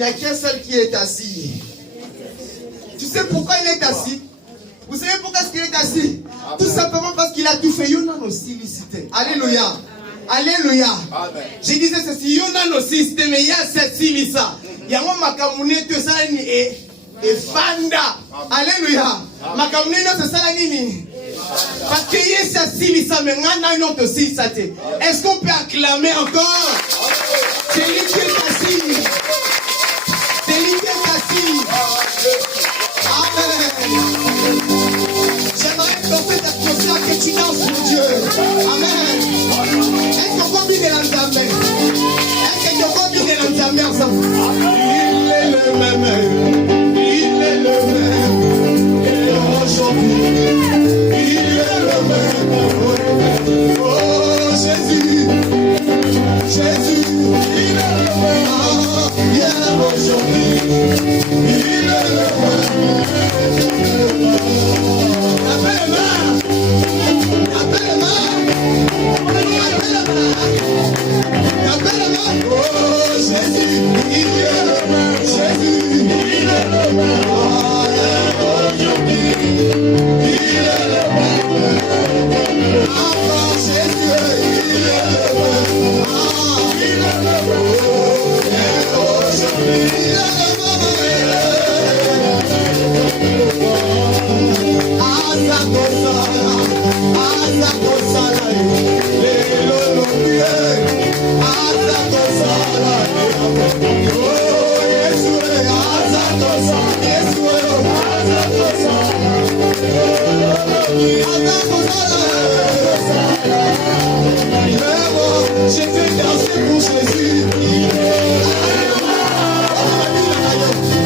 n'y a qu'un seul qui est assis. Tu sais pourquoi il est assis? Vous savez pourquoi est-ce qu'il est assis? Tout simplement parce qu'il a tout fait. Yonan aussi licité. Alléluia. Alléluia. Je disais ceci. Yonan aussi système. Il y a cette simisa. Il y a un makamune tout ça et fanda. Alléluia. Makamune c'est ça la nini. Parce que y a cette simisa mais on a une autre simisa. Est-ce qu'on peut acclamer encore? C'est lui qui est assis. C'est lui qui est assis. Amen. J'aimerais dans cette atmosphère que tu danses pour Dieu. Amen. Est-ce qu'on combine les lanzames? Est-ce qu'on combine les lanzames ensemble? Il est le même. Il est le même. Et aujourd'hui, il est le même. Oh Jésus. Jésus, il est le même. Hier, aujourd'hui, il est le même. J'ai fait danser pour Jésus.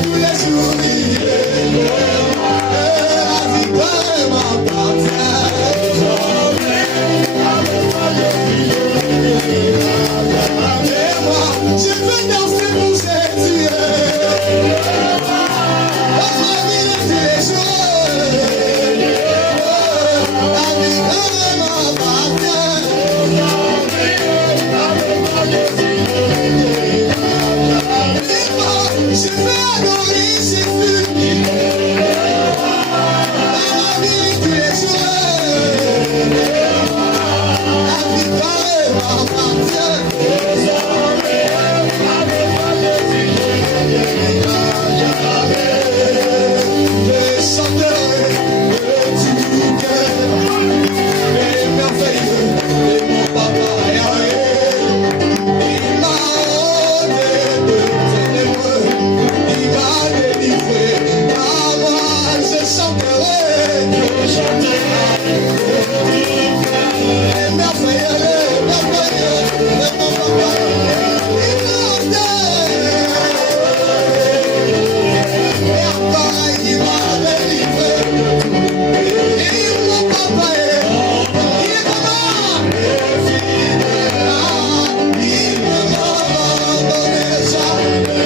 Tous les jours, il est la victoire m'appartient. Je veux danser pour Jésus. La famille de tous les jours. La victoire m'appartient. Je veux adorer Jésus. La vie tous les jours. La victoire m'appartient. Je chanterai du cœur les merveilleux de mon papa Yahweh. Il m'a ôté de ténébreux, il m'a délivré. Ah moi je chanterai les merveilleux de mon papa. Il m'a ôté. Et encore il m'a délivré. Et mon papa il est comment? Il ne m'a donné jamais.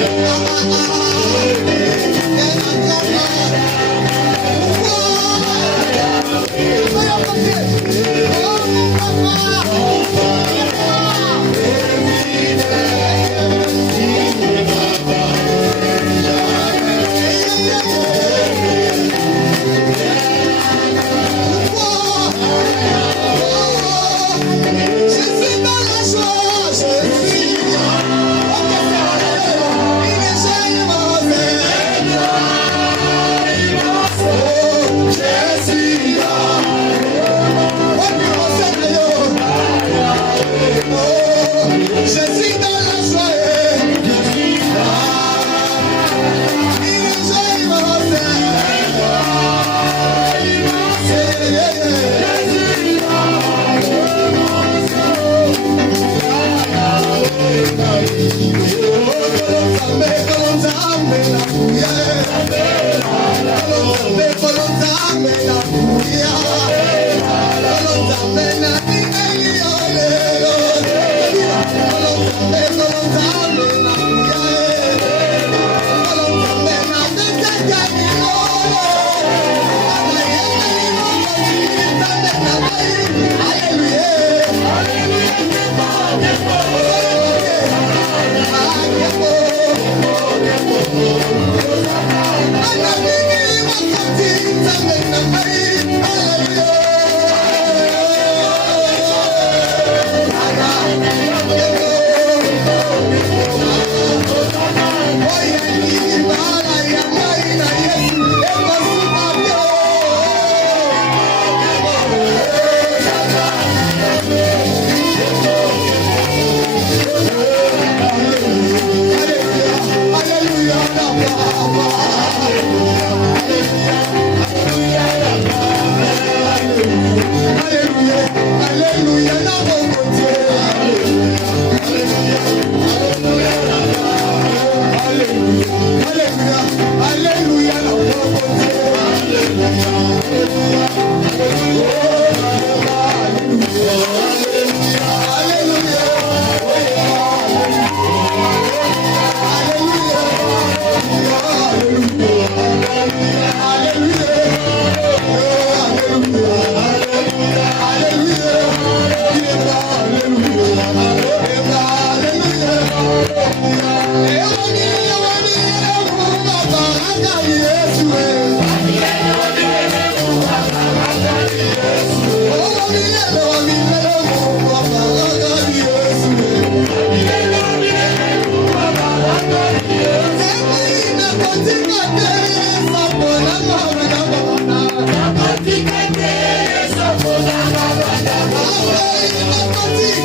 Je suis dans la joie, je suis il est Yes,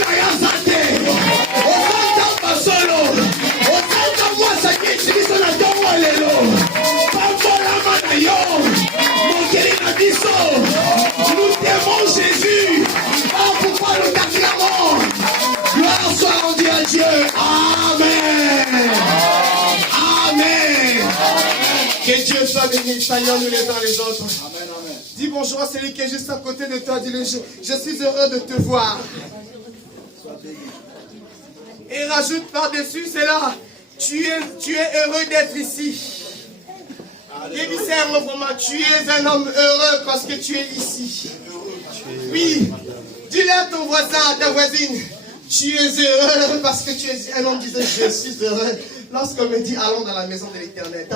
na yazate. Osanta basolo. Osanta mwasa kichibiso na tongo lelo. Pambola mana yo. Mokeli na biso. Nous t'aimons Jésus. Oh, pourquoi nous t'acclamons? Gloire soit rendue à Dieu. Amen. Amen. Que Dieu soit béni. Saluons-nous les uns les autres. Amen, amen. Dis bonjour à celui qui est juste à côté de toi. Dis-le, je suis heureux de te voir. Et rajoute par-dessus cela, tu es heureux d'être ici. Émissaire, vraiment, tu es un homme heureux parce que tu es ici. Oui, dis-le à ton voisin, à ta voisine, tu es heureux parce que tu es un homme qui disait je suis heureux. Lorsqu'on me dit allons dans la maison de l'Éternel,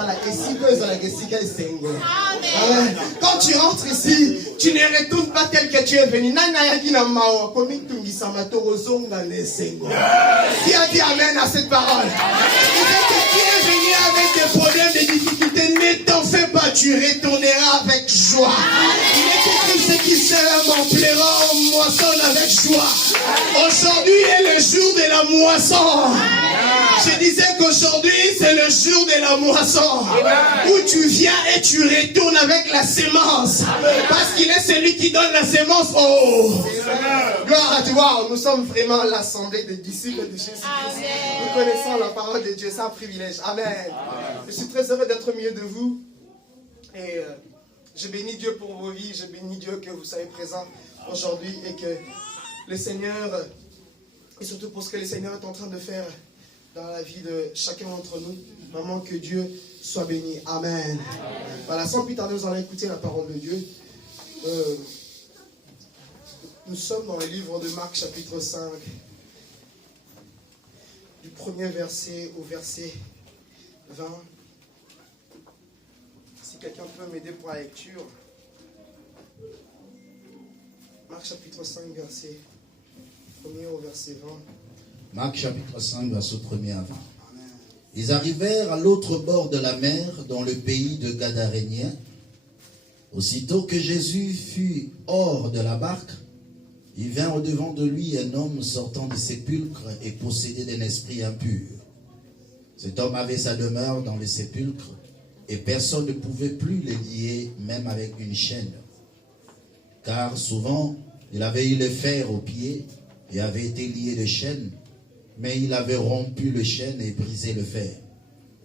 quand tu rentres ici, tu ne retournes pas tel que tu es venu. Qui a dit amen à cette parole? Qui est venu avec des problèmes, des difficultés, ne t'en fais pas, tu retourneras avec joie. Il est écrit ceux qui sèment en pleurant moissonnent avec joie. Aujourd'hui est le jour de la moisson. Je disais qu'aujourd'hui c'est le jour de la moisson. Où tu viens et tu retournes avec la sémence. Parce qu'il est celui qui donne la sémence. Oh! Gloire à Dieu. Nous sommes vraiment l'assemblée des disciples de Jésus-Christ. Nous connaissons la parole de Dieu. C'est un privilège. Amen. Je suis très heureux d'être au milieu de vous. Et je bénis Dieu pour vos vies. Je bénis Dieu que vous soyez présents aujourd'hui et que le Seigneur, et surtout pour ce que le Seigneur est en train de faire dans la vie de chacun d'entre nous. Vraiment que Dieu soit béni. Amen. Voilà, sans plus tarder, nous allons écouter la parole de Dieu. Nous sommes dans le livre de Marc, chapitre 5. Du premier verset au verset 20. Si quelqu'un peut m'aider pour la lecture. Marc, chapitre 5, verset 1er au verset 20. Marc chapitre 5, verset 1er à 20. Ils arrivèrent à l'autre bord de la mer, dans le pays de Gadaréniens. Aussitôt que Jésus fut hors de la barque, il vint au-devant de lui un homme sortant du sépulcre et possédé d'un esprit impur. Cet homme avait sa demeure dans le sépulcre, et personne ne pouvait plus le lier, même avec une chaîne. Car souvent, il avait eu le fer aux pieds et avait été lié de chaînes, mais il avait rompu le chêne et brisé le fer,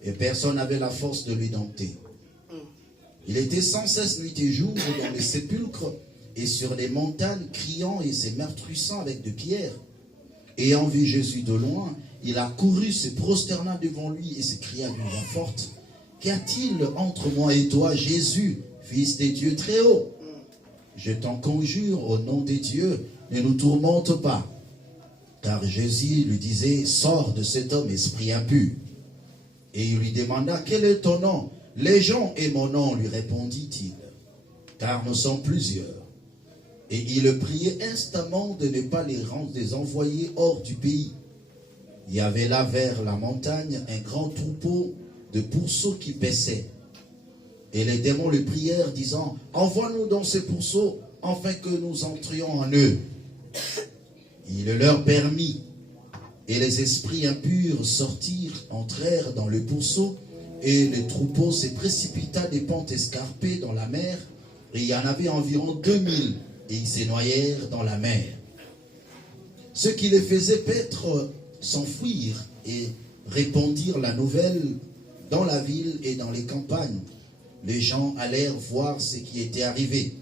et personne n'avait la force de lui dompter. Il était sans cesse nuit et jour dans le sépulcre et sur les montagnes, criant et s'émeurtrissant avec de pierres. Ayant vu Jésus de loin, il accourut, se prosterna devant lui et s'écria d'une voix forte: qu'y a-t-il entre moi et toi, Jésus, fils de Dieu très haut? Je t'en conjure au nom de Dieu, ne nous tourmente pas. Car Jésus lui disait: sors de cet homme, esprit impur. Et il lui demanda: quel est ton nom? Légion est mon nom, lui répondit-il, car nous sommes plusieurs. Et il le priait instamment de ne pas les envoyer hors du pays. Il y avait là vers la montagne un grand troupeau de pourceaux qui paissaient. Et les démons le prièrent, disant: envoie-nous dans ces pourceaux, afin que nous entrions en eux. Il le leur permit, et les esprits impurs sortirent, entrèrent dans le pourceau, et le troupeau se précipita des pentes escarpées dans la mer, et il y en avait environ 2000, et ils se noyèrent dans la mer. Ceux qui les faisaient paître s'enfuirent et répandirent la nouvelle dans la ville et dans les campagnes. Les gens allèrent voir ce qui était arrivé.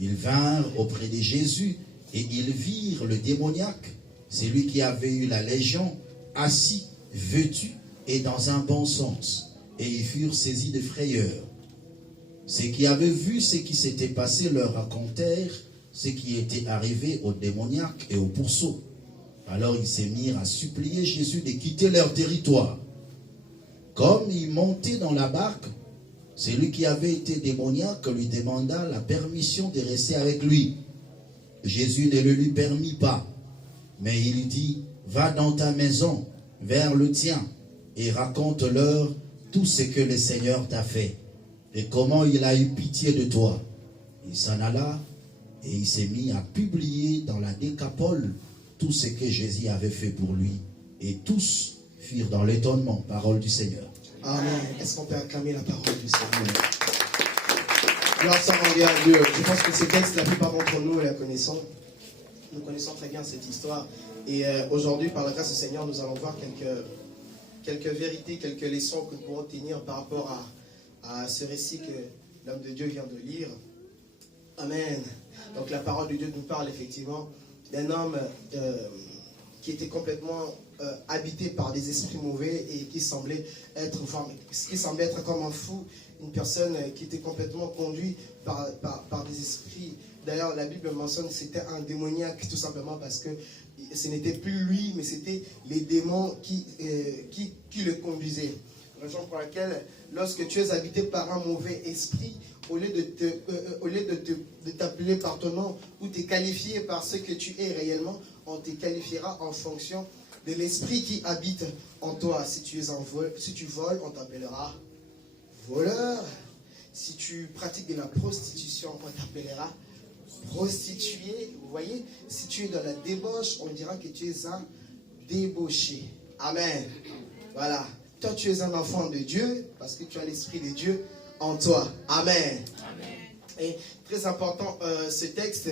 Ils vinrent auprès de Jésus, et ils virent le démoniaque, celui qui avait eu la légion, assis, vêtu et dans un bon sens. Et ils furent saisis de frayeur. Ceux qui avaient vu ce qui s'était passé leur racontèrent ce qui était arrivé au démoniaque et au pourceau. Alors ils se mirent à supplier Jésus de quitter leur territoire. Comme il montait dans la barque, celui qui avait été démoniaque lui demanda la permission de rester avec lui. Jésus ne le lui permit pas, mais il dit: va dans ta maison, vers le tien, et raconte-leur tout ce que le Seigneur t'a fait, et comment il a eu pitié de toi. Il s'en alla, et il s'est mis à publier dans la Décapole tout ce que Jésus avait fait pour lui. Et tous firent dans l'étonnement, parole du Seigneur. Amen. Est-ce qu'on peut acclamer la parole du Seigneur? Alors ça revient à Dieu. Je pense que ce texte, la plupart d'entre nous la connaissons. Nous connaissons très bien cette histoire. Et aujourd'hui, par la grâce du Seigneur, nous allons voir quelques vérités, quelques leçons que nous pourrons tenir par rapport à ce récit que l'homme de Dieu vient de lire. Amen. Donc la parole de Dieu nous parle effectivement d'un homme qui était complètement habité par des esprits mauvais et qui semblait être comme un fou, une personne qui était complètement conduite par des esprits. D'ailleurs, la Bible mentionne que c'était un démoniaque tout simplement parce que ce n'était plus lui, mais c'était les démons qui le conduisaient. Raison pour laquelle, lorsque tu es habité par un mauvais esprit, au lieu de t'appeler par ton nom ou te qualifier par ce que tu es réellement, on te qualifiera en fonction de l'esprit qui habite en toi. Si tu voles, on t'appellera voleur. Si tu pratiques de la prostitution, on t'appellera prostituée. Vous voyez, si tu es dans la débauche, on dira que tu es un débauché. Amen. Voilà. Toi, tu es un enfant de Dieu parce que tu as l'esprit de Dieu en toi. Amen. Amen. Et très important, ce texte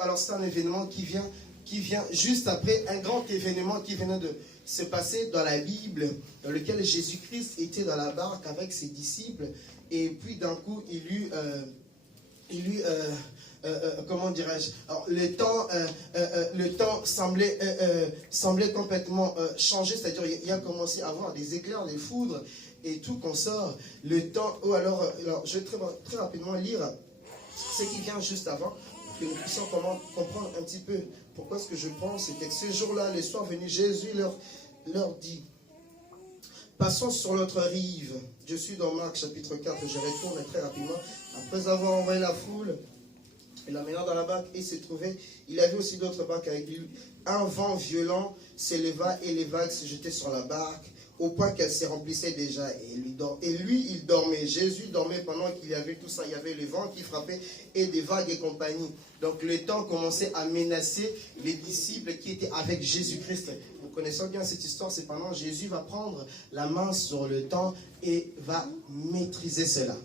alors c'est un événement qui vient juste après un grand événement qui venait de se passer dans la Bible, dans lequel Jésus-Christ était dans la barque avec ses disciples, et puis d'un coup il eut comment dirais-je, alors le temps semblait complètement changer, c'est-à-dire il a commencé à avoir des éclairs, des foudres et tout consort. Le temps, alors je vais très rapidement lire ce qui vient juste avant, pour que nous puissions comprendre un petit peu pourquoi est-ce que je prends ce texte. Ce jour-là, le soir venu, Jésus leur dit: passons sur l'autre rive. Je suis dans Marc chapitre 4, je retourne très rapidement. Après avoir envoyé la foule, il l'amena dans la barque et s'est trouvé. Il avait aussi d'autres barques avec lui. Un vent violent s'éleva et les vagues se jetaient sur la barque, au point qu'elle se remplissait déjà. Et lui, il dormait. Jésus dormait pendant qu'il y avait tout ça. Il y avait le vent qui frappait et des vagues et compagnie. Donc le temps commençait à menacer les disciples qui étaient avec Jésus-Christ. Vous connaissez bien cette histoire, c'est pendant Jésus va prendre la main sur le temps et va maîtriser cela.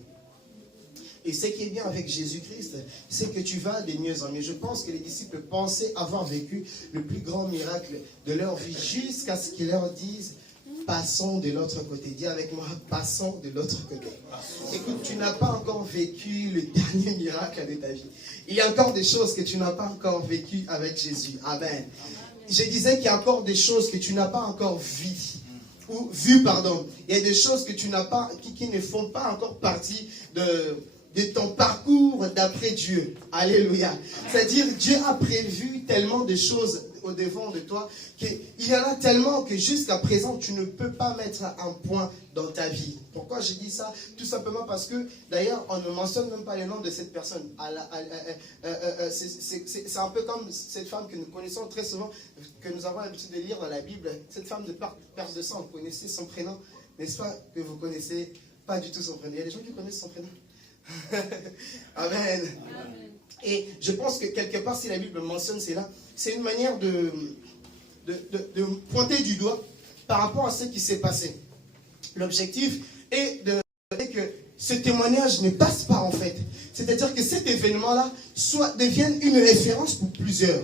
Et ce qui est bien avec Jésus-Christ, c'est que tu vas de mieux en mieux. Je pense que les disciples pensaient avoir vécu le plus grand miracle de leur vie jusqu'à ce qu'ils leur disent: passons de l'autre côté. Dis avec moi: passons de l'autre côté. Écoute, tu n'as pas encore vécu le dernier miracle de ta vie. Il y a encore des choses que tu n'as pas encore vécues avec Jésus. Amen. Je disais qu'il y a encore des choses que tu n'as pas encore vues. Il y a des choses que tu n'as pas, qui ne font pas encore partie de ton parcours d'après Dieu. Alléluia. C'est-à-dire, Dieu a prévu tellement de choses au devant de toi qu'il y en a tellement que jusqu'à présent, tu ne peux pas mettre un point dans ta vie. Pourquoi je dis ça? Tout simplement parce que, d'ailleurs, on ne mentionne même pas le nom de cette personne. C'est un peu comme cette femme que nous connaissons très souvent, que nous avons l'habitude de lire dans la Bible. Cette femme de perte de sang, vous connaissez son prénom, n'est-ce pas que vous connaissez pas du tout son prénom? Il y a des gens qui connaissent son prénom. Amen. Et je pense que quelque part, si la Bible mentionne cela, c'est une manière de pointer du doigt par rapport à ce qui s'est passé. L'objectif est de dire que ce témoignage ne passe pas en fait. C'est-à-dire que cet événement-là devienne une référence pour plusieurs.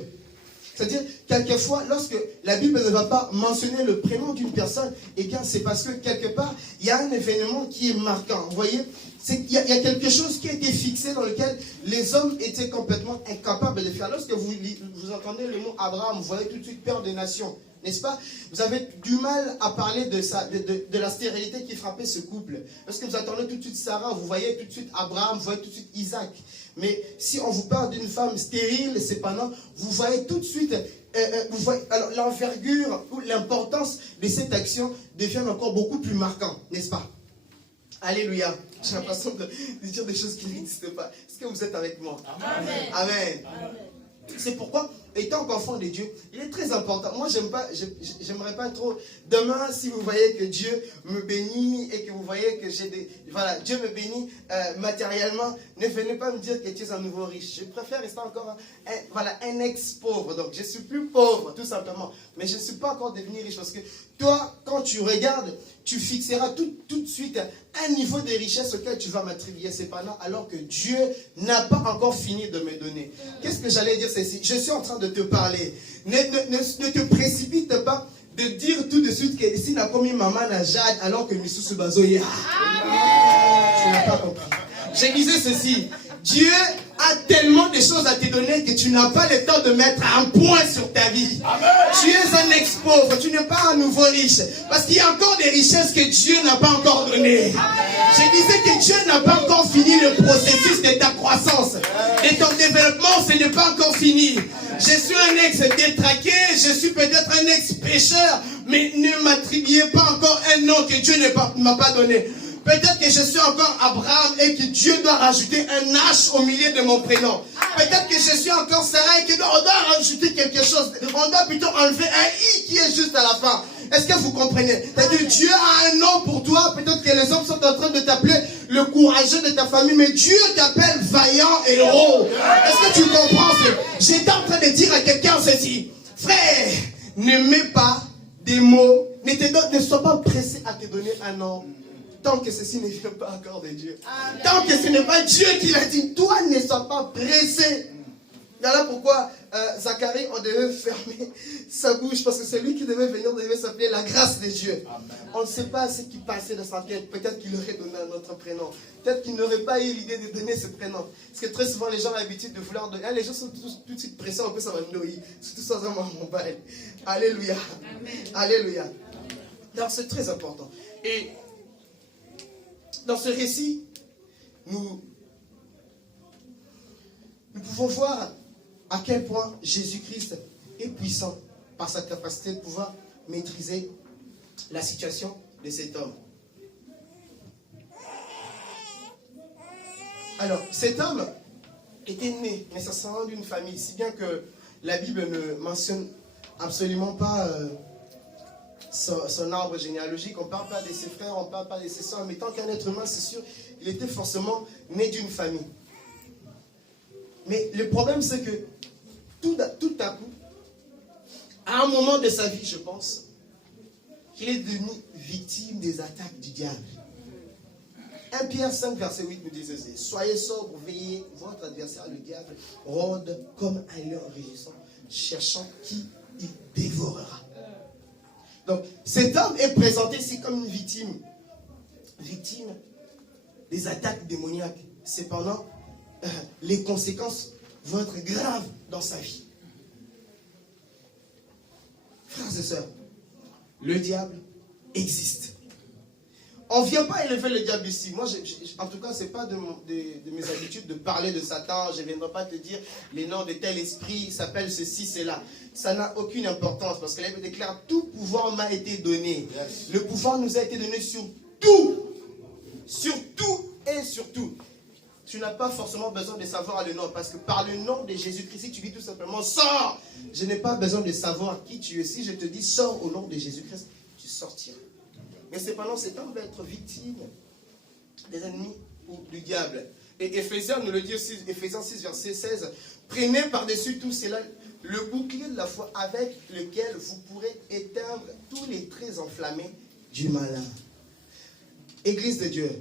C'est-à-dire, quelquefois, lorsque la Bible ne va pas mentionner le prénom d'une personne, eh bien, c'est parce que, quelque part, il y a un événement qui est marquant. Vous voyez, il y a quelque chose qui a été fixé dans lequel les hommes étaient complètement incapables de faire. Lorsque vous entendez le mot Abraham, vous voyez tout de suite père des nations, n'est-ce pas? Vous avez du mal à parler de la stérilité qui frappait ce couple. Lorsque vous entendez tout de suite Sarah, vous voyez tout de suite Abraham, vous voyez tout de suite Isaac. Mais si on vous parle d'une femme stérile, cependant, vous voyez tout de suite, alors l'envergure ou l'importance de cette action devient encore beaucoup plus marquant, n'est-ce pas? Alléluia. J'ai l'impression de dire des choses qui n'existent pas. Est-ce que vous êtes avec moi? Amen. Amen. C'est pourquoi étant qu'enfant de Dieu, il est très important. Moi, j'aimerais pas trop. Demain, si vous voyez que Dieu me bénit et que vous voyez que Dieu me bénit matériellement, ne venez pas me dire que tu es un nouveau riche. Je préfère rester encore un ex-pauvre. Donc, je suis plus pauvre, tout simplement. Mais je ne suis pas encore devenu riche parce que toi, quand tu regardes, tu fixeras tout de suite un niveau de richesse auquel tu vas m'attribuer cependant, alors que Dieu n'a pas encore fini de me donner. Qu'est-ce que j'allais dire ceci? Je suis en train de te parler. Ne te précipite pas de dire tout de suite que si n'a commis maman na Jade alors que Missou Subazoya. Tu n'as pas compris. Je disais ceci. Dieu a tellement de choses à te donner que tu n'as pas le temps de mettre un point sur ta vie. Amen. Tu es un ex-pauvre, tu n'es pas un nouveau riche. Parce qu'il y a encore des richesses que Dieu n'a pas encore données. Je disais que Dieu n'a pas encore fini le processus de ta croissance. De ton développement, ce n'est pas encore fini. Je suis un ex-détraqué, je suis peut-être un ex-pécheur, mais ne m'attribuez pas encore un nom que Dieu ne m'a pas donné. Peut-être que je suis encore Abraham et que Dieu doit rajouter un H au milieu de mon prénom. Peut-être que je suis encore Sarah et qu'on doit rajouter quelque chose. On doit plutôt enlever un I qui est juste à la fin. Est-ce que vous comprenez? C'est-à-dire Dieu a un nom pour toi. Peut-être que les hommes sont en train de t'appeler le courageux de ta famille, mais Dieu t'appelle vaillant héros. Est-ce que tu comprends? J'étais en train de dire à quelqu'un ceci. Frère, ne mets pas des mots. Ne sois pas pressé à te donner un nom. Tant que ceci ne vient pas encore de Dieu. Amen. Tant que ce n'est pas Dieu qui l'a dit, toi ne sois pas pressé. Voilà pourquoi Zacharie, on devait fermer sa bouche, parce que celui qui devait venir devait s'appeler la grâce de Dieu. Amen. On ne sait pas ce qui passait dans sa tête. Peut-être qu'il aurait donné un autre prénom. Peut-être qu'il n'aurait pas eu l'idée de donner ce prénom. Parce que très souvent, les gens ont l'habitude de vouloir donner. Les gens sont tout de suite pressés, un peu ça va nous noyer. Surtout ça, mon bail. Alléluia. Amen. Alléluia. Donc c'est très important. Et dans ce récit, nous pouvons voir à quel point Jésus-Christ est puissant par sa capacité de pouvoir maîtriser la situation de cet homme. Alors, cet homme était né nécessairement d'une famille, si bien que la Bible ne mentionne absolument pas son arbre généalogique. On ne parle pas de ses frères, on ne parle pas de ses soeurs, mais tant qu'un être humain, c'est sûr, il était forcément né d'une famille. Mais le problème, c'est que tout à coup, à un moment de sa vie, je pense, qu'il est devenu victime des attaques du diable. 1 Pierre 5, verset 8 nous dit ceci. Soyez sobres, veillez, votre adversaire, le diable, rôde comme un lion rugissant, cherchant qui il dévorera. Donc, cet homme est présenté ici comme une victime des attaques démoniaques. Cependant, les conséquences vont être graves dans sa vie. Frères et sœurs, le diable existe. On ne vient pas élever le diable ici. Moi, en tout cas, ce n'est pas de mes habitudes de parler de Satan. Je ne viendrai pas te dire les noms de tel esprit, il s'appelle ceci, cela. Ça n'a aucune importance parce que la Bible déclare tout pouvoir m'a été donné. Yes. Le pouvoir nous a été donné sur tout. Sur tout et sur tout. Tu n'as pas forcément besoin de savoir le nom parce que par le nom de Jésus-Christ, si tu dis tout simplement sors, je n'ai pas besoin de savoir qui tu es. Si je te dis sors au nom de Jésus-Christ, tu sortiras. Mais cependant, cet homme va être victime des ennemis ou du diable. Et Éphésiens nous le dit aussi, Éphésiens 6, verset 16. Prenez par-dessus tout cela le bouclier de la foi avec lequel vous pourrez éteindre tous les traits enflammés du malin. Église de Dieu,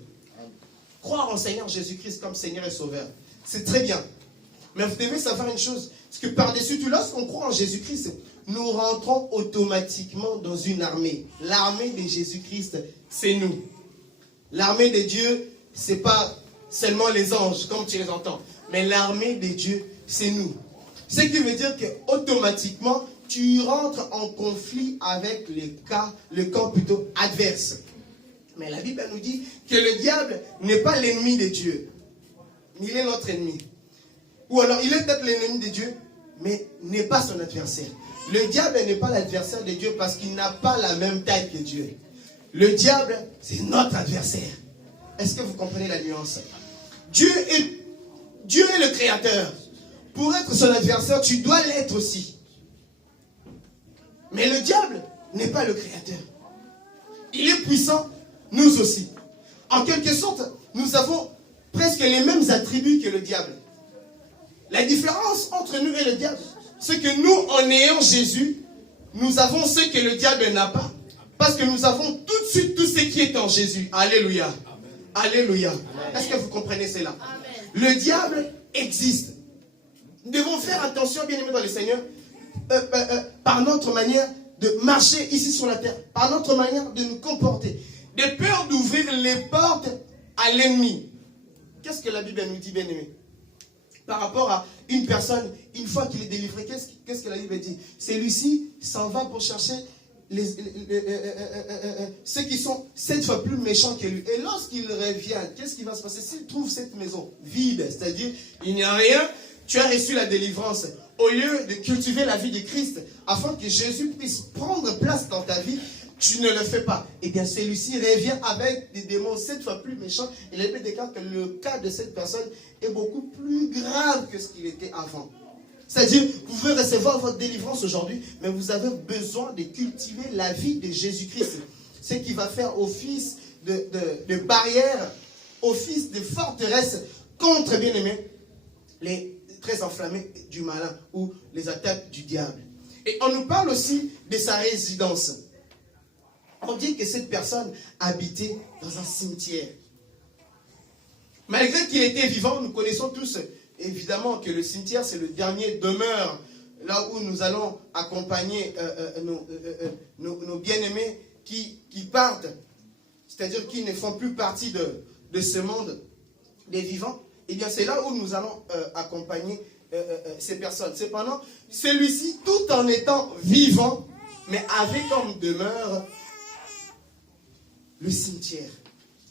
croire en Seigneur Jésus-Christ comme Seigneur et Sauveur, c'est très bien. Mais vous devez savoir une chose, parce que par-dessus tout, lorsqu'on croit en Jésus-Christ, nous rentrons automatiquement dans une armée. L'armée de Jésus-Christ, c'est nous. L'armée de Dieu, ce n'est pas seulement les anges, comme tu les entends. Mais l'armée de Dieu, c'est nous. Ce qui veut dire qu'automatiquement, tu rentres en conflit avec le camp plutôt adverse. Mais la Bible nous dit que le diable n'est pas l'ennemi de Dieu. Il est notre ennemi. Ou alors, il est peut-être l'ennemi de Dieu, mais n'est pas son adversaire. Le diable n'est pas l'adversaire de Dieu parce qu'il n'a pas la même taille que Dieu. Le diable, c'est notre adversaire. Est-ce que vous comprenez la nuance? Dieu est le créateur. pour être son adversaire, tu dois l'être aussi. Mais le diable n'est pas le créateur. Il est puissant, nous aussi. En quelque sorte, nous avons presque les mêmes attributs que le diable. La différence entre nous et le diable, c'est que nous, en ayant Jésus, nous avons ce que le diable n'a pas. Parce que nous avons tout de suite tout ce qui est en Jésus. Alléluia. Amen. Alléluia. Est-ce que vous comprenez cela? Amen. Le diable existe. Nous devons faire attention, bien aimés dans le Seigneur, par notre manière de marcher ici sur la terre, par notre manière de nous comporter, de peur d'ouvrir les portes à l'ennemi. Qu'est-ce que la Bible nous dit, bien aimé? Par rapport à une personne, une fois qu'il est délivré, qu'est-ce que la Bible dit? Celui-ci s'en va pour chercher ceux qui sont 7 fois plus méchants que lui. Et lorsqu'il revient, qu'est-ce qui va se passer? S'il trouve cette maison vide, c'est-à-dire il n'y a rien, tu as reçu la délivrance. Au lieu de cultiver la vie de Christ, afin que Jésus puisse prendre place dans ta vie, tu ne le fais pas. Et bien celui-ci revient avec des démons 7 fois plus méchants. Et la Bible déclare que le cas de cette personne est beaucoup plus grave que ce qu'il était avant. C'est-à-dire, vous pouvez recevoir votre délivrance aujourd'hui, mais vous avez besoin de cultiver la vie de Jésus-Christ. Ce qui va faire office de barrière, office de forteresse contre, bien aimé, les traits enflammés du malin ou les attaques du diable. Et on nous parle aussi de sa résidence. On dit que cette personne habitait dans un cimetière. Malgré qu'il était vivant, nous connaissons tous évidemment que le cimetière, c'est le dernier demeure, là où nous allons accompagner nos bien-aimés qui partent, c'est-à-dire qui ne font plus partie de ce monde des vivants. Eh bien, c'est là où nous allons accompagner ces personnes. Cependant, celui-ci, tout en étant vivant, mais avait comme demeure le cimetière.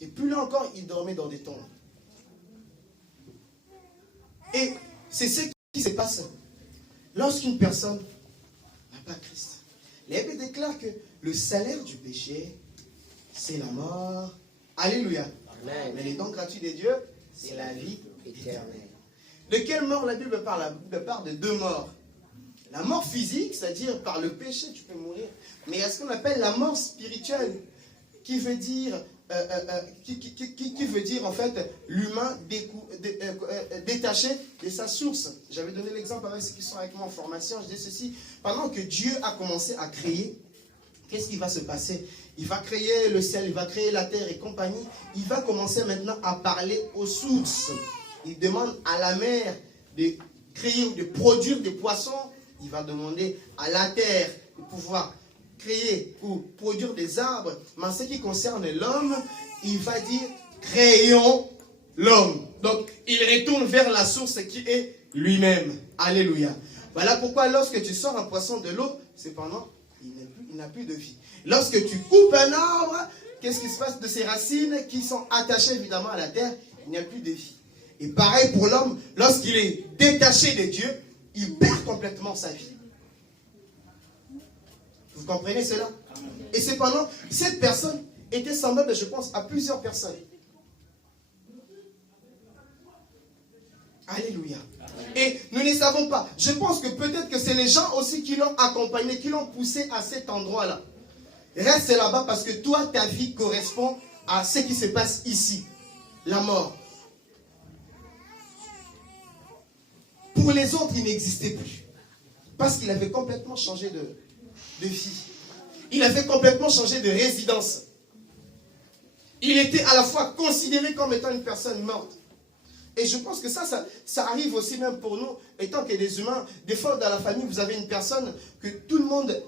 Et plus là encore, il dormait dans des tombes. Et c'est ce qui se passe lorsqu'une personne n'a pas Christ. La Bible déclare que le salaire du péché, c'est la mort. Alléluia. Amen. Mais les dons gratuits de Dieu, c'est la vie éternelle. De quelle mort la Bible parle? La Bible parle de 2 morts. La mort physique, c'est-à-dire par le péché, tu peux mourir. Mais il y a ce qu'on appelle la mort spirituelle, qui veut dire en fait l'humain détaché de sa source. J'avais donné l'exemple avec ceux qui sont avec moi en formation. Je dis ceci: pendant que Dieu a commencé à créer, qu'est-ce qui va se passer? Il va créer le ciel, il va créer la terre et compagnie. Il va commencer maintenant à parler aux sources. Il demande à la mer de créer ou de produire des poissons. Il va demander à la terre de pouvoir créer ou produire des arbres. Mais en ce qui concerne l'homme, il va dire créons l'homme. Donc il retourne vers la source qui est lui-même. Alléluia. Voilà pourquoi lorsque tu sors un poisson de l'eau, cependant, il n'a plus de vie. Lorsque tu coupes un arbre, qu'est-ce qui se passe de ces racines qui sont attachées évidemment à la terre? Il n'y a plus de vie. Et pareil pour l'homme, lorsqu'il est détaché de Dieu, il perd complètement sa vie. Vous comprenez cela? Et cependant, cette personne était semblable, je pense, à plusieurs personnes. Alléluia. Et nous ne savons pas. Je pense que peut-être que c'est les gens aussi qui l'ont accompagné, qui l'ont poussé à cet endroit-là. Reste là-bas parce que toi, ta vie correspond à ce qui se passe ici. La mort. Pour les autres, il n'existait plus. Parce qu'il avait complètement changé de vie. Il avait complètement changé de résidence. Il était à la fois considéré comme étant une personne morte. Et je pense que ça arrive aussi même pour nous, étant que des humains. Des fois, dans la famille, vous avez une personne que tout le monde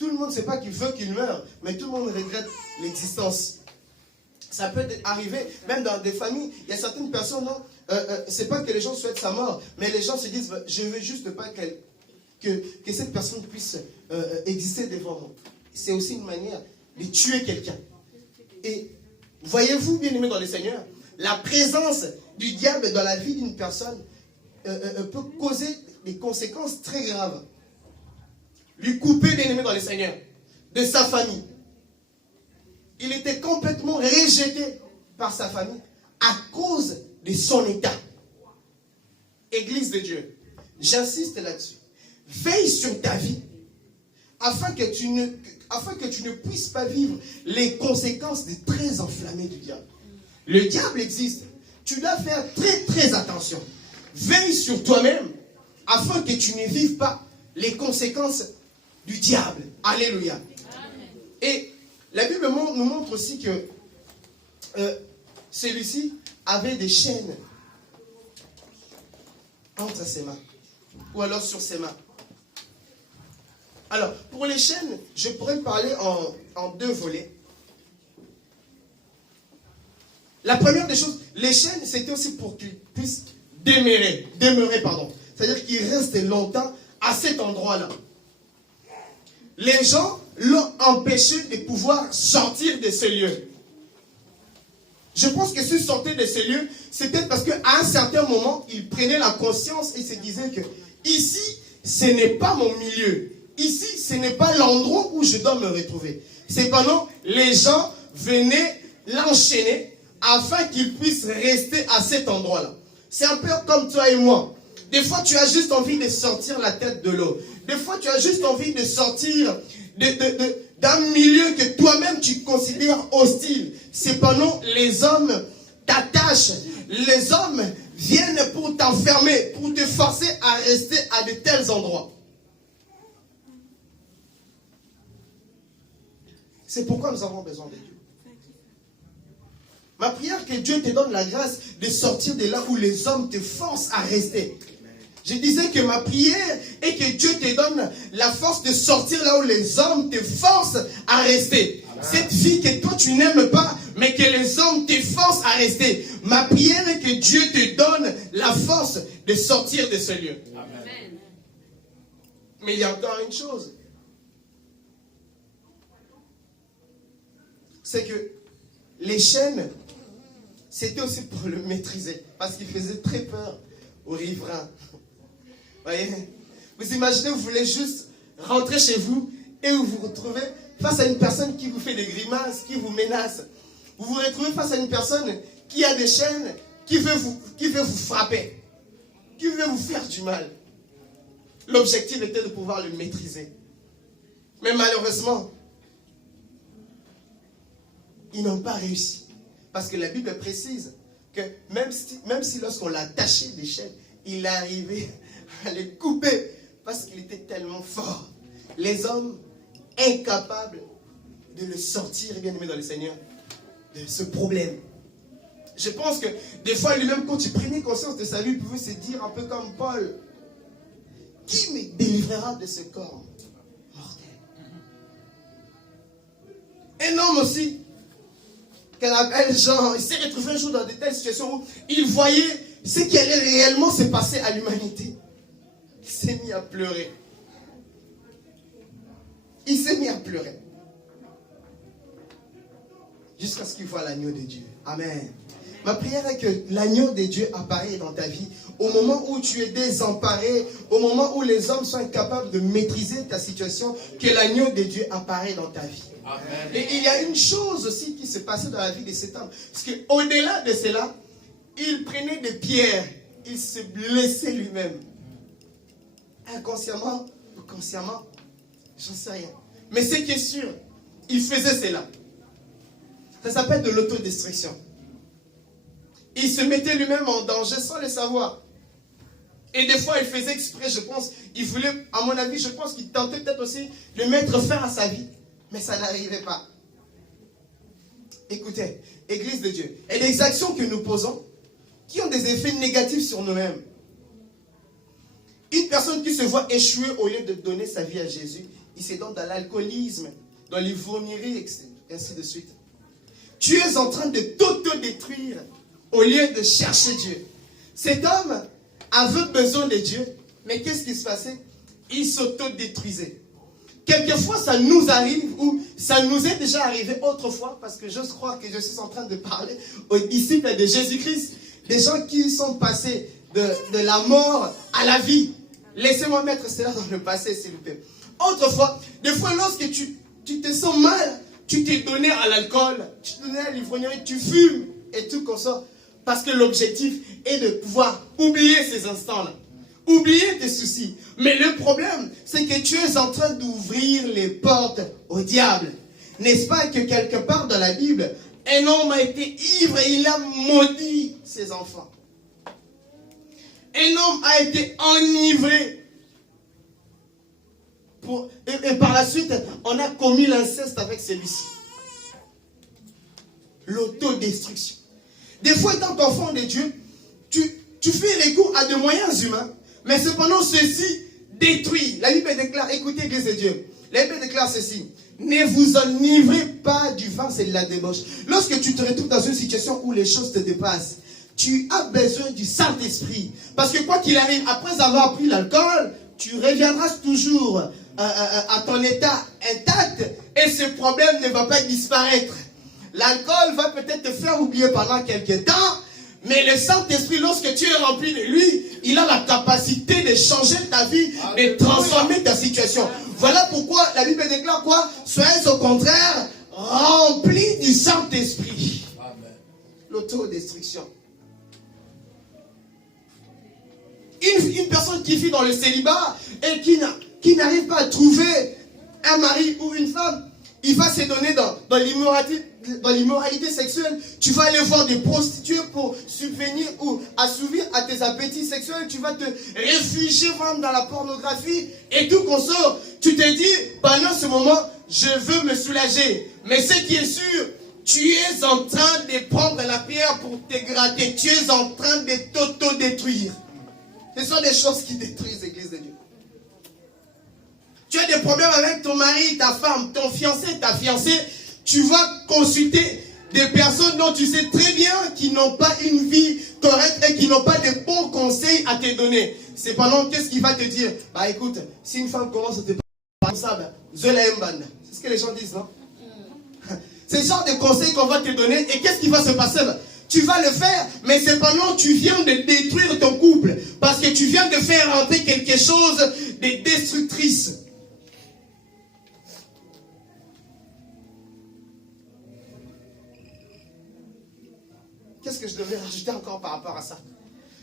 ne sait pas qu'il veut qu'il meure, mais tout le monde regrette l'existence. Ça peut arriver, même dans des familles, il y a certaines personnes, non, c'est pas que les gens souhaitent sa mort, mais les gens se disent, je veux juste pas que cette personne puisse exister devant moi. C'est aussi une manière de tuer quelqu'un. Et voyez-vous, bien aimés dans le Seigneur, la présence du diable dans la vie d'une personne peut causer des conséquences très graves. Lui couper, bien aimé dans le Seigneur, de sa famille. Il était complètement rejeté par sa famille à cause de son état. Église de Dieu, j'insiste là-dessus. Veille sur ta vie afin que tu ne puisses pas vivre les conséquences des traits enflammés du diable. Le diable existe. Tu dois faire très très attention. Veille sur toi-même afin que tu ne vives pas les conséquences du diable. Alléluia. Amen. Et la Bible nous montre aussi que celui-ci avait des chaînes entre ses mains ou alors sur ses mains. Alors, pour les chaînes, je pourrais parler en deux volets. La première des choses, les chaînes, c'était aussi pour qu'ils puissent demeurer. C'est-à-dire qu'ils restent longtemps à cet endroit-là. Les gens l'ont empêché de pouvoir sortir de ce lieu. Je pense que s'ils sortaient de ce lieu, c'était parce qu'à un certain moment, ils prenaient la conscience et se disaient que ici, ce n'est pas mon milieu. Ici, ce n'est pas l'endroit où je dois me retrouver. Cependant, les gens venaient l'enchaîner afin qu'il puisse rester à cet endroit-là. C'est un peu comme toi et moi. Des fois, tu as juste envie de sortir la tête de l'eau. Des fois, tu as juste envie de sortir d'un milieu que toi-même tu considères hostile. Cependant, les hommes t'attachent. Les hommes viennent pour t'enfermer, pour te forcer à rester à de tels endroits. C'est pourquoi nous avons besoin de Dieu. Ma prière, que Dieu te donne la grâce de sortir de là où les hommes te forcent à rester. Je disais que ma prière est que Dieu te donne la force de sortir là où les hommes te forcent à rester. Cette vie que toi tu n'aimes pas, mais que les hommes te forcent à rester. Ma prière est que Dieu te donne la force de sortir de ce lieu. Amen. Mais il y a encore une chose. C'est que les chaînes, c'était aussi pour le maîtriser. Parce qu'il faisait très peur aux riverains. Voyez? Vous imaginez, vous voulez juste rentrer chez vous et vous vous retrouvez face à une personne qui vous fait des grimaces, qui vous menace. Vous vous retrouvez face à une personne qui a des chaînes, qui veut vous frapper, qui veut vous faire du mal. L'objectif était de pouvoir le maîtriser. Mais malheureusement, ils n'ont pas réussi. Parce que la Bible précise que même si lorsqu'on l'a attaché des chaînes, il arrivait à les couper parce qu'il était tellement fort. Les hommes incapables de le sortir, bien aimé dans le Seigneur, de ce problème. Je pense que des fois lui-même, quand il prenait conscience de sa vie, il pouvait se dire un peu comme Paul: qui me délivrera de ce corps mortel? Un homme aussi, qu'elle appelle Jean, il s'est retrouvé un jour dans de telles situations où il voyait ce qui allait réellement se passer à l'humanité. Il s'est mis à pleurer. Il s'est mis à pleurer. Jusqu'à ce qu'il voie l'agneau de Dieu. Amen. Ma prière est que l'agneau de Dieu apparaît dans ta vie au moment où tu es désemparé, au moment où les hommes sont incapables de maîtriser ta situation, que l'agneau de Dieu apparaît dans ta vie. Amen. Et il y a une chose aussi qui se passait dans la vie de cet homme. Parce qu'au-delà de cela, il prenait des pierres, il se blessait lui-même. Inconsciemment ou consciemment, j'en sais rien. Mais ce qui est sûr, il faisait cela. Ça s'appelle de l'autodestruction. Il se mettait lui-même en danger sans le savoir. Et des fois, il faisait exprès, je pense. Il voulait, à mon avis, je pense qu'il tentait peut-être aussi de mettre fin à sa vie. Mais ça n'arrivait pas. Écoutez, Église de Dieu, et les actions que nous posons, qui ont des effets négatifs sur nous-mêmes. Une personne qui se voit échouer au lieu de donner sa vie à Jésus, il se donne dans l'alcoolisme, dans l'ivrognerie, ainsi de suite. Tu es en train de t'auto-détruire au lieu de chercher Dieu. Cet homme avait besoin de Dieu, mais qu'est-ce qui se passait? Il s'auto-détruisait. Quelquefois, ça nous arrive, ou ça nous est déjà arrivé autrefois, parce que j'ose croire que je suis en train de parler aux disciples de Jésus-Christ, des gens qui sont passés de la mort à la vie. Laissez-moi mettre cela dans le passé, s'il vous plaît. Autrefois, des fois, lorsque tu te sens mal, tu t'es donné à l'alcool, tu t'es donné à l'ivrognerie, tu fumes et tout comme ça. Parce que l'objectif est de pouvoir oublier ces instants-là. Oublier tes soucis. Mais le problème, c'est que tu es en train d'ouvrir les portes au diable. N'est-ce pas que quelque part dans la Bible, un homme a été ivre et il a maudit ses enfants. Un homme a été enivré. Et par la suite, on a commis l'inceste avec celui-ci. L'autodestruction. Des fois, étant enfant de Dieu, tu fais recours à des moyens humains, mais cependant, ceci détruit. La Bible déclare, écoutez, Église de Dieu, la Bible déclare ceci: ne vous enivrez pas du vin, c'est de la débauche. Lorsque tu te retrouves dans une situation où les choses te dépassent, tu as besoin du Saint-Esprit. Parce que quoi qu'il arrive, après avoir pris l'alcool, tu reviendras toujours à ton état intact et ce problème ne va pas disparaître. L'alcool va peut-être te faire oublier pendant quelques temps, mais le Saint-Esprit, lorsque tu es rempli de lui, il a la capacité de changer ta vie, de transformer ta situation. Voilà pourquoi la Bible déclare quoi? Soyez au contraire remplis du Saint-Esprit. L'autodestruction. Une personne qui vit dans le célibat et qui n'arrive pas à trouver un mari ou une femme, il va se donner dans l'immoralité sexuelle. Tu vas aller voir des prostituées pour subvenir ou assouvir à tes appétits sexuels. Tu vas te réfugier vraiment dans la pornographie et tout consort. Tu te dis, pendant ce moment, je veux me soulager. Mais ce qui est sûr, tu es en train de prendre la pierre pour te gratter. Tu es en train de t'auto-détruire. Ce sont des choses qui détruisent l'Église de Dieu. Tu as des problèmes avec ton mari, ta femme, ton fiancé, ta fiancée. Tu vas consulter des personnes dont tu sais très bien qu'ils n'ont pas une vie correcte et qui n'ont pas de bons conseils à te donner. Cependant, qu'est-ce qu'il va te dire? Bah écoute, si une femme commence à te parler comme ça, c'est ce que les gens disent, non? C'est le genre de conseils qu'on va te donner. Et qu'est-ce qui va se passer? Tu vas le faire, mais cependant, tu viens de détruire ton couple. Parce que tu viens de faire rentrer quelque chose de destructrice. Qu'est-ce que je devrais rajouter encore par rapport à ça?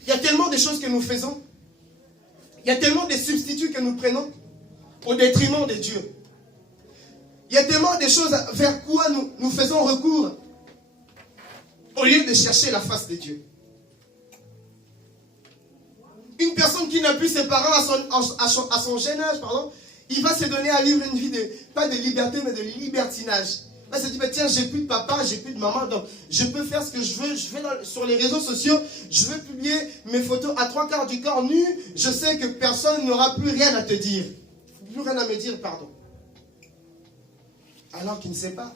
Il y a tellement de choses que nous faisons. Il y a tellement de substituts que nous prenons au détriment de Dieu. Il y a tellement de choses vers quoi nous faisons recours au lieu de chercher la face de Dieu. Une personne qui n'a plus ses parents à son jeune âge, il va se donner à vivre une vie pas de liberté, mais de libertinage. Il va se dire, tiens, j'ai plus de papa, j'ai plus de maman, donc je peux faire ce que je veux. Je vais sur les réseaux sociaux, je veux publier mes photos à 3/4 du corps nu. Je sais que personne n'aura plus rien à te dire. Plus rien à me dire, pardon. Alors qu'il ne sait pas,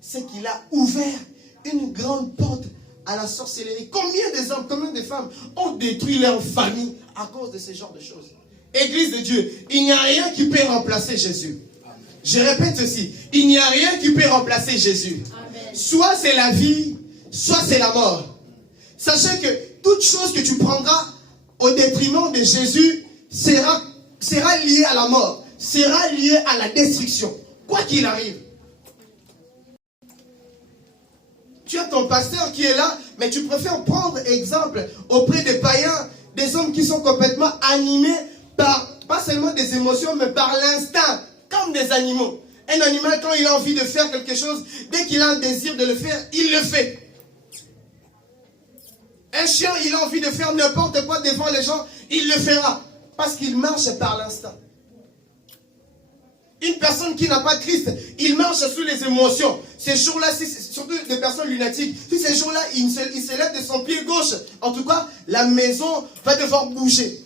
c'est qu'il a ouvert une grande porte à la sorcellerie. Combien des hommes, combien de femmes ont détruit leur famille à cause de ce genre de choses? Église de Dieu, il n'y a rien qui peut remplacer Jésus. Je répète ceci, il n'y a rien qui peut remplacer Jésus. Amen. Soit c'est la vie, soit c'est la mort. Sachez que toute chose que tu prendras au détriment de Jésus sera liée à la mort, sera liée à la destruction, quoi qu'il arrive. Tu as ton pasteur qui est là, mais tu préfères prendre exemple auprès des païens, des hommes qui sont complètement animés par, pas seulement des émotions, mais par l'instinct, comme des animaux. Un animal, quand il a envie de faire quelque chose, dès qu'il a un désir de le faire, il le fait. Un chien, il a envie de faire n'importe quoi devant les gens, il le fera. Parce qu'il marche par l'instinct. Une personne qui n'a pas Christ, il marche sous les émotions. Ces jours-là, surtout des personnes lunatiques, si ces jours-là, il se lève de son pied gauche, en tout cas, la maison va devoir bouger.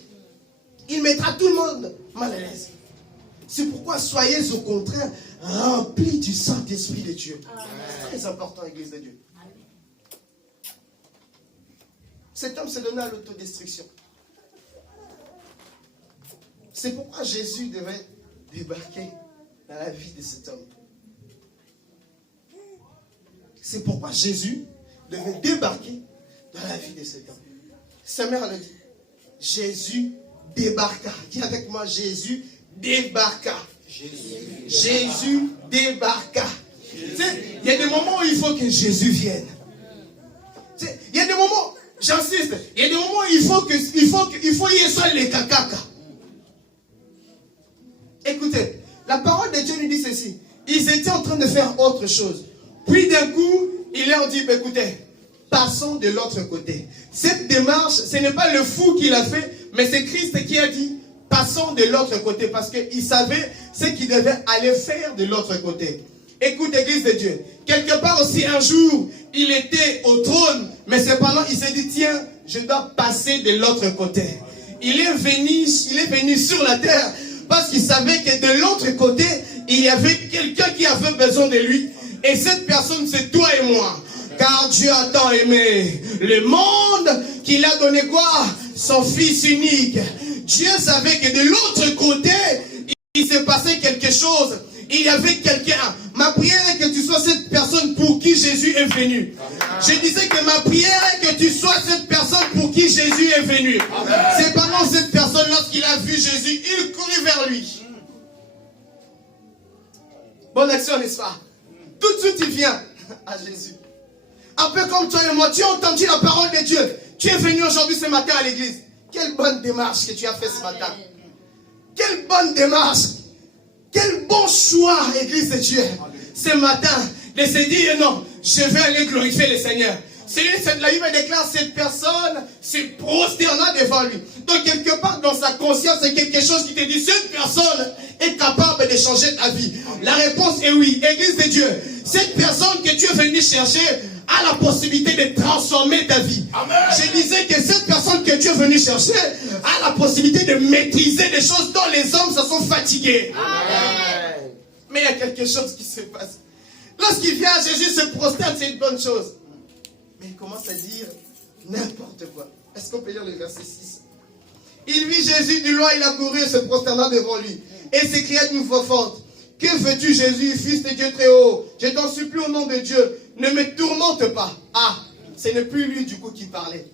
Il mettra tout le monde mal à l'aise. C'est pourquoi soyez au contraire remplis du Saint-Esprit de Dieu. C'est très important, Église de Dieu. Cet homme s'est donné à l'autodestruction. C'est pourquoi Jésus devait débarquer dans la vie de cet homme. C'est pourquoi Jésus devait débarquer dans la vie de cet homme. Sa mère l'a dit. Jésus débarqua. Dis avec moi, Jésus débarqua. Jésus débarqua. Il y a des moments où il faut que Jésus vienne. Il y a des moments, j'insiste, il y a des moments où il faut y aller les cacaca. Écoutez, la parole de Dieu nous dit ceci. Ils étaient en train de faire autre chose. Puis d'un coup, il leur dit, écoutez, passons de l'autre côté. Cette démarche, ce n'est pas le fou qui l'a fait, mais c'est Christ qui a dit, passons de l'autre côté, parce qu'il savait ce qu'il devait aller faire de l'autre côté. Écoute, Église de Dieu, quelque part aussi un jour, il était au trône, mais cependant il s'est dit, tiens, je dois passer de l'autre côté. Il est venu sur la terre, parce qu'il savait que de l'autre côté, il y avait quelqu'un qui avait besoin de lui. Et cette personne, c'est toi et moi. Car Dieu a tant aimé le monde qu'il a donné quoi? Son Fils unique. Dieu savait que de l'autre côté, il s'est passé quelque chose. Il y avait quelqu'un. Ma prière est que tu sois cette personne pour qui Jésus est venu. Je disais que ma prière est que tu sois cette personne pour qui Jésus est venu. C'est pendant cette personne, lorsqu'il a vu Jésus, il courut vers lui. Bonne action, n'est-ce pas? Tout de suite, il vient à Jésus. Un peu comme toi et moi, tu as entendu la parole de Dieu. Tu es venu aujourd'hui ce matin à l'église. Quelle bonne démarche que tu as fait ce matin. Quelle bonne démarche. Quel bon choix, Église de Dieu. Ce matin, de se dire non, je vais aller glorifier le Seigneur. La Bible déclare cette personne se prosterna devant lui. Donc quelque part dans sa conscience, c'est quelque chose qui te dit, cette personne est capable de changer ta vie. La réponse est oui. Église de Dieu, cette personne que tu es venu chercher a la possibilité de transformer ta vie. Amen. Je disais que cette personne que tu es venu chercher a la possibilité de maîtriser des choses dont les hommes se sont fatigués. Amen. Mais il y a quelque chose qui se passe. Lorsqu'il vient à Jésus se prosterne, c'est une bonne chose. Mais il commence à dire n'importe quoi. Est-ce qu'on peut lire le verset 6? Il vit Jésus du loin, il a couru et se prosterna devant lui. Et s'écria d'une voix forte, que veux-tu, Jésus, Fils de Dieu très haut? Je t'en supplie au nom de Dieu, ne me tourmente pas. Ah, ce n'est plus lui du coup qui parlait.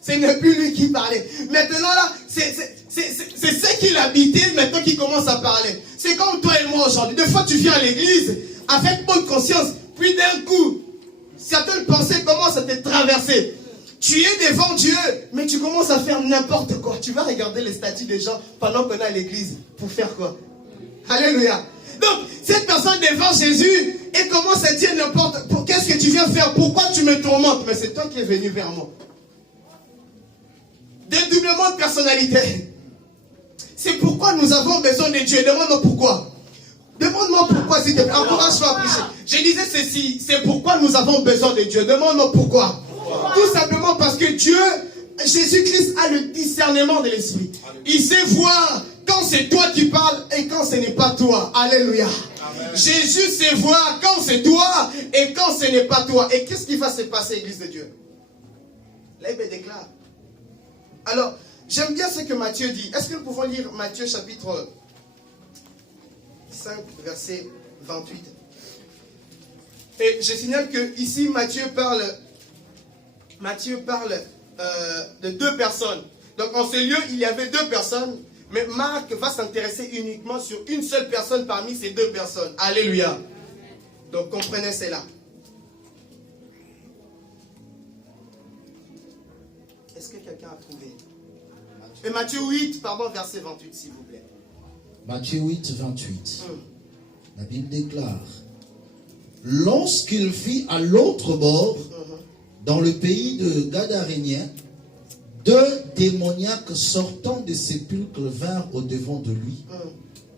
Ce n'est plus lui qui parlait. Maintenant là, c'est ce qu'il habitait maintenant qui commence à parler. C'est comme toi et moi aujourd'hui. Des fois tu viens à l'église avec bonne conscience, puis d'un coup, certaines pensées commencent à te traverser. Tu es devant Dieu, mais tu commences à faire n'importe quoi. Tu vas regarder les statuts des gens pendant qu'on est à l'église. Pour faire quoi? Alléluia. Donc, cette personne devant Jésus, elle commence à dire n'importe quoi. Qu'est-ce que tu viens faire? Pourquoi tu me tourmentes? Mais c'est toi qui es venu vers moi. Dédoublement de personnalité. C'est pourquoi nous avons besoin de Dieu. Demande-moi pourquoi. Demande-moi pourquoi, s'il te plaît. Encourage-moi à prêcher. Je disais ceci, c'est pourquoi nous avons besoin de Dieu. Demande-moi pourquoi. Tout simplement parce que Dieu, Jésus-Christ a le discernement de l'esprit. Il sait voir quand c'est toi qui parles et quand ce n'est pas toi. Alléluia. Amen. Jésus sait voir quand c'est toi et quand ce n'est pas toi. Et qu'est-ce qui va se passer, Église de Dieu? La Bible déclare. Alors, j'aime bien ce que Matthieu dit. Est-ce que nous pouvons lire Matthieu chapitre 5, verset 28? Et je signale que ici Matthieu parle de deux personnes. Donc en ce lieu, il y avait deux personnes, mais Marc va s'intéresser uniquement sur une seule personne parmi ces deux personnes. Alléluia. Donc comprenez cela. Est-ce que quelqu'un a trouvé? Et Matthieu 8, pardon, verset 28, s'il vous plaît. Matthieu 8, 28. La Bible déclare, lorsqu'il vit à l'autre bord, dans le pays de Gadaréniens, deux démoniaques sortant des sépulcres vinrent au-devant de lui.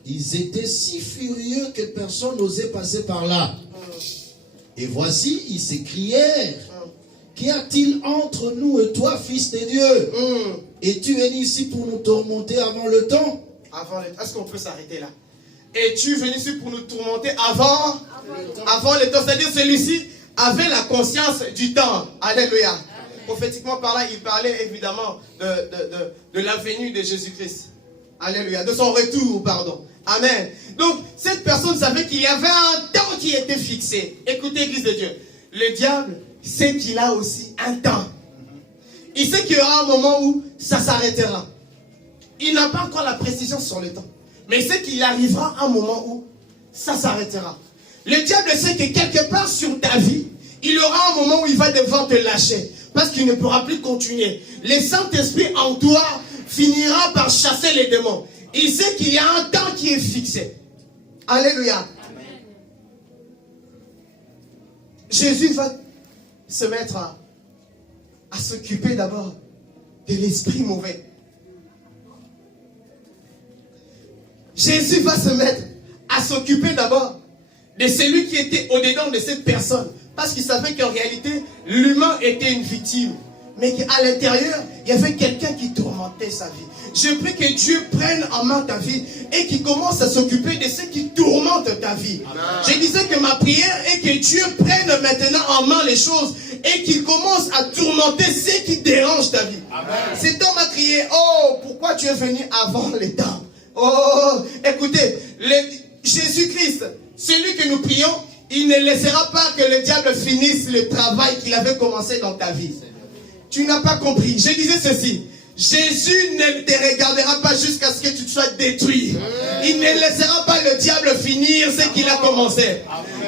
Ils étaient si furieux que personne n'osait passer par là. Et voici, ils s'écrièrent, qu'y a-t-il entre nous et toi, Fils de Dieu? Es-tu venu ici pour nous tourmenter avant le temps? Est-ce qu'on peut s'arrêter là? Es-tu venu ici pour nous tourmenter avant le temps? C'est-à-dire celui-ci avait la conscience du temps. Alléluia. Amen. Prophétiquement parlant, il parlait évidemment de la venue de Jésus-Christ. Alléluia. De son retour, pardon. Amen. Donc, cette personne savait qu'il y avait un temps qui était fixé. Écoutez, Église de Dieu. Le diable sait qu'il a aussi un temps. Il sait qu'il y aura un moment où ça s'arrêtera. Il n'a pas encore la précision sur le temps. Mais il sait qu'il arrivera un moment où ça s'arrêtera. Le diable sait que quelque part sur ta vie, il y aura un moment où il va devoir te lâcher. Parce qu'il ne pourra plus continuer. Le Saint-Esprit en toi finira par chasser les démons. Il sait qu'il y a un temps qui est fixé. Alléluia. Amen. Jésus va se mettre à s'occuper d'abord de l'esprit mauvais. Jésus va se mettre à s'occuper d'abord de celui qui était au-dedans de cette personne. Parce qu'il savait qu'en réalité, l'humain était une victime. Mais qu'à l'intérieur, il y avait quelqu'un qui tourmentait sa vie. Je prie que Dieu prenne en main ta vie et qu'il commence à s'occuper de ceux qui tourmentent ta vie. Amen. Je disais que ma prière est que Dieu prenne maintenant en main les choses et qu'il commence à tourmenter ceux qui dérangent ta vie. Cet homme a crié, oh, pourquoi tu es venu avant les temps? Oh, écoutez, Jésus-Christ, celui que nous prions, il ne laissera pas que le diable finisse le travail qu'il avait commencé dans ta vie. Tu n'as pas compris. Je disais ceci. Jésus ne te regardera pas jusqu'à ce que tu sois détruit. Il ne laissera pas le diable finir ce qu'il a commencé.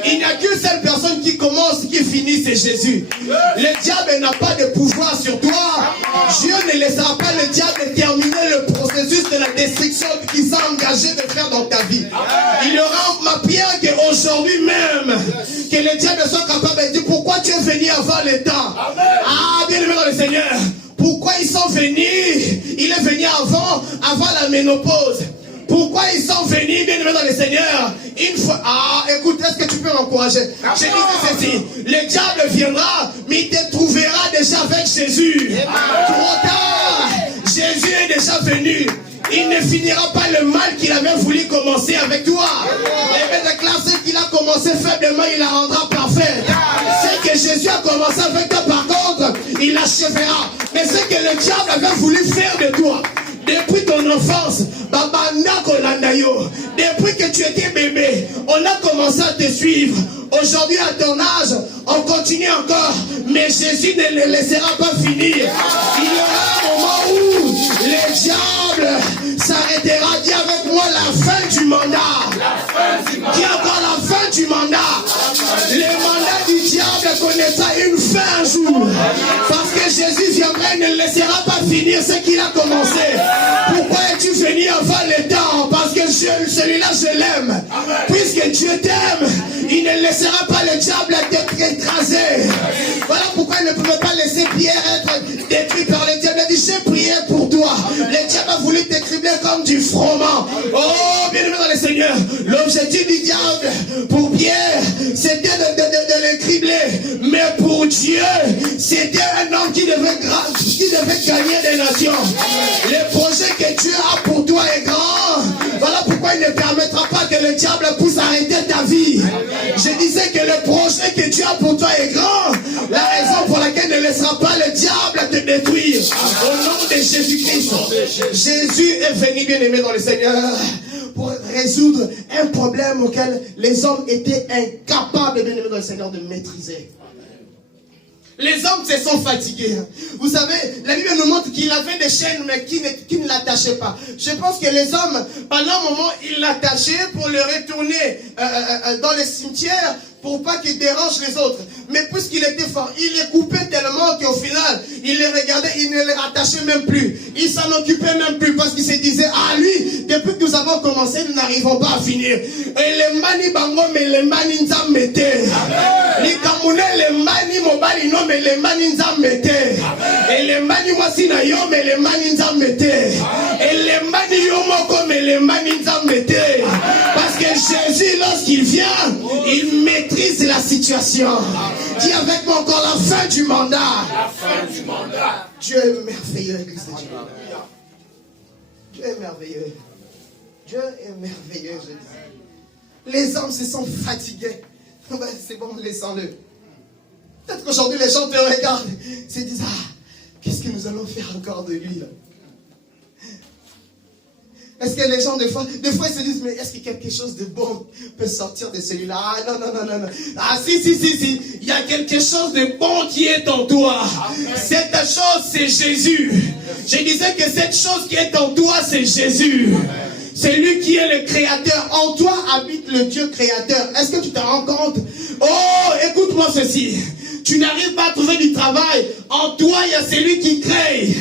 Il n'y a qu'une seule personne qui commence, qui finit, c'est Jésus. Le diable n'a pas de pouvoir sur toi. Dieu ne laissera pas le diable terminer le processus de la destruction qu'il s'est engagé de faire dans ta vie. Il y aura ma prière qu'aujourd'hui même, que le diable soit capable de dire pourquoi tu es venu avant le temps. Ah, bien aimé dans le Seigneur. Pourquoi ils sont venus? Il est venu avant la ménopause. Pourquoi ils sont venus, bien aimés dans le Seigneur? Une fois. Ah, écoute, est-ce que tu peux m'encourager? Je disais ceci. Le diable viendra, mais il te trouvera déjà avec Jésus. Trop tard. Jésus est déjà venu. Il ne finira pas le mal qu'il avait voulu commencer avec toi. Et bien, ce qu'il a commencé faiblement, il la rendra parfaite. Ce que Jésus a commencé avec toi, par contre, il l'achèvera. Mais ce que le diable avait voulu faire de toi, depuis ton enfance, depuis que tu étais bébé, on a commencé à te suivre. Aujourd'hui, à ton âge, on continue encore. Mais Jésus ne le laissera pas finir. Il y aura un moment où le diable s'arrêtera. Dis avec moi la fin du mandat. Dis encore la fin du mandat. Le mandat du diable connaîtra une fin un jour. Parce que Jésus viendra et ne laissera pas finir ce qu'il a commencé. Pourquoi es-tu venu avant le temps? Parce que celui-là, je l'aime. Puisque Dieu t'aime, il ne laissera pas le diable t'écraser. Voilà pourquoi il ne pouvait pas laisser Pierre être détruit par le diable. Il a dit, j'ai prié pour toi. Le diable a voulu t'écribler comme du froment. Oh, bien aimé dans le Seigneur, l'objectif du diable pour Pierre, c'était de l'écribler. Mais pour Dieu, c'était un homme qui devait gagner des nations. Le projet que Dieu a pour toi est grand. Voilà pourquoi il ne permettra pas que le diable puisse arrêter ta vie. Je disais que le projet que Dieu a pour toi est grand. La raison pour laquelle il ne laissera pas le diable te détruire. Au nom de Jésus-Christ. Jésus est venu, bien aimé dans le Seigneur, pour résoudre un problème auquel les hommes étaient incapables, bien aimé dans le Seigneur, de maîtriser. Les hommes se sont fatigués. Vous savez, la Bible nous montre qu'il avait des chaînes, mais qui ne l'attachaient pas. Je pense que les hommes, pendant un moment, ils l'attachaient pour le retourner dans les cimetières, pour pas qu'il dérange les autres. Mais puisqu'il était fort, il les coupait tellement qu'au final, il les regardait, il ne les rattachait même plus. Il s'en occupait même plus parce qu'il se disait, ah lui, depuis que nous avons commencé, nous n'arrivons pas à finir. Et les mani bango, mais les mani nzamete. Les kamoune, les mani mobali, non, mais les mani nzamete. Et les mani mwasina yo, mais les mani nzamete. Et les mani yomoko, mais les mani nzamete. Parce que Jésus, lorsqu'il vient, il maîtrise la situation. Dis avec moi encore la fin du mandat. La fin du mandat. Dieu est merveilleux, Église de Dieu. Dieu est merveilleux. Dieu est merveilleux, je dis. Les hommes se sont fatigués. C'est bon, laissons-le. Peut-être qu'aujourd'hui, les gens te regardent, se disent, ah, qu'est-ce que nous allons faire encore de lui là? Est-ce que les gens, des fois, ils se disent, mais est-ce que quelque chose de bon peut sortir de celui-là? Ah, non. Ah, si. Il y a quelque chose de bon qui est en toi. Amen. Cette chose, c'est Jésus. Je disais que cette chose qui est en toi, c'est Jésus. Amen. C'est lui qui est le créateur. En toi habite le Dieu créateur. Est-ce que tu te rends compte? Oh, écoute-moi ceci. Tu n'arrives pas à trouver du travail. En toi, il y a celui qui crée.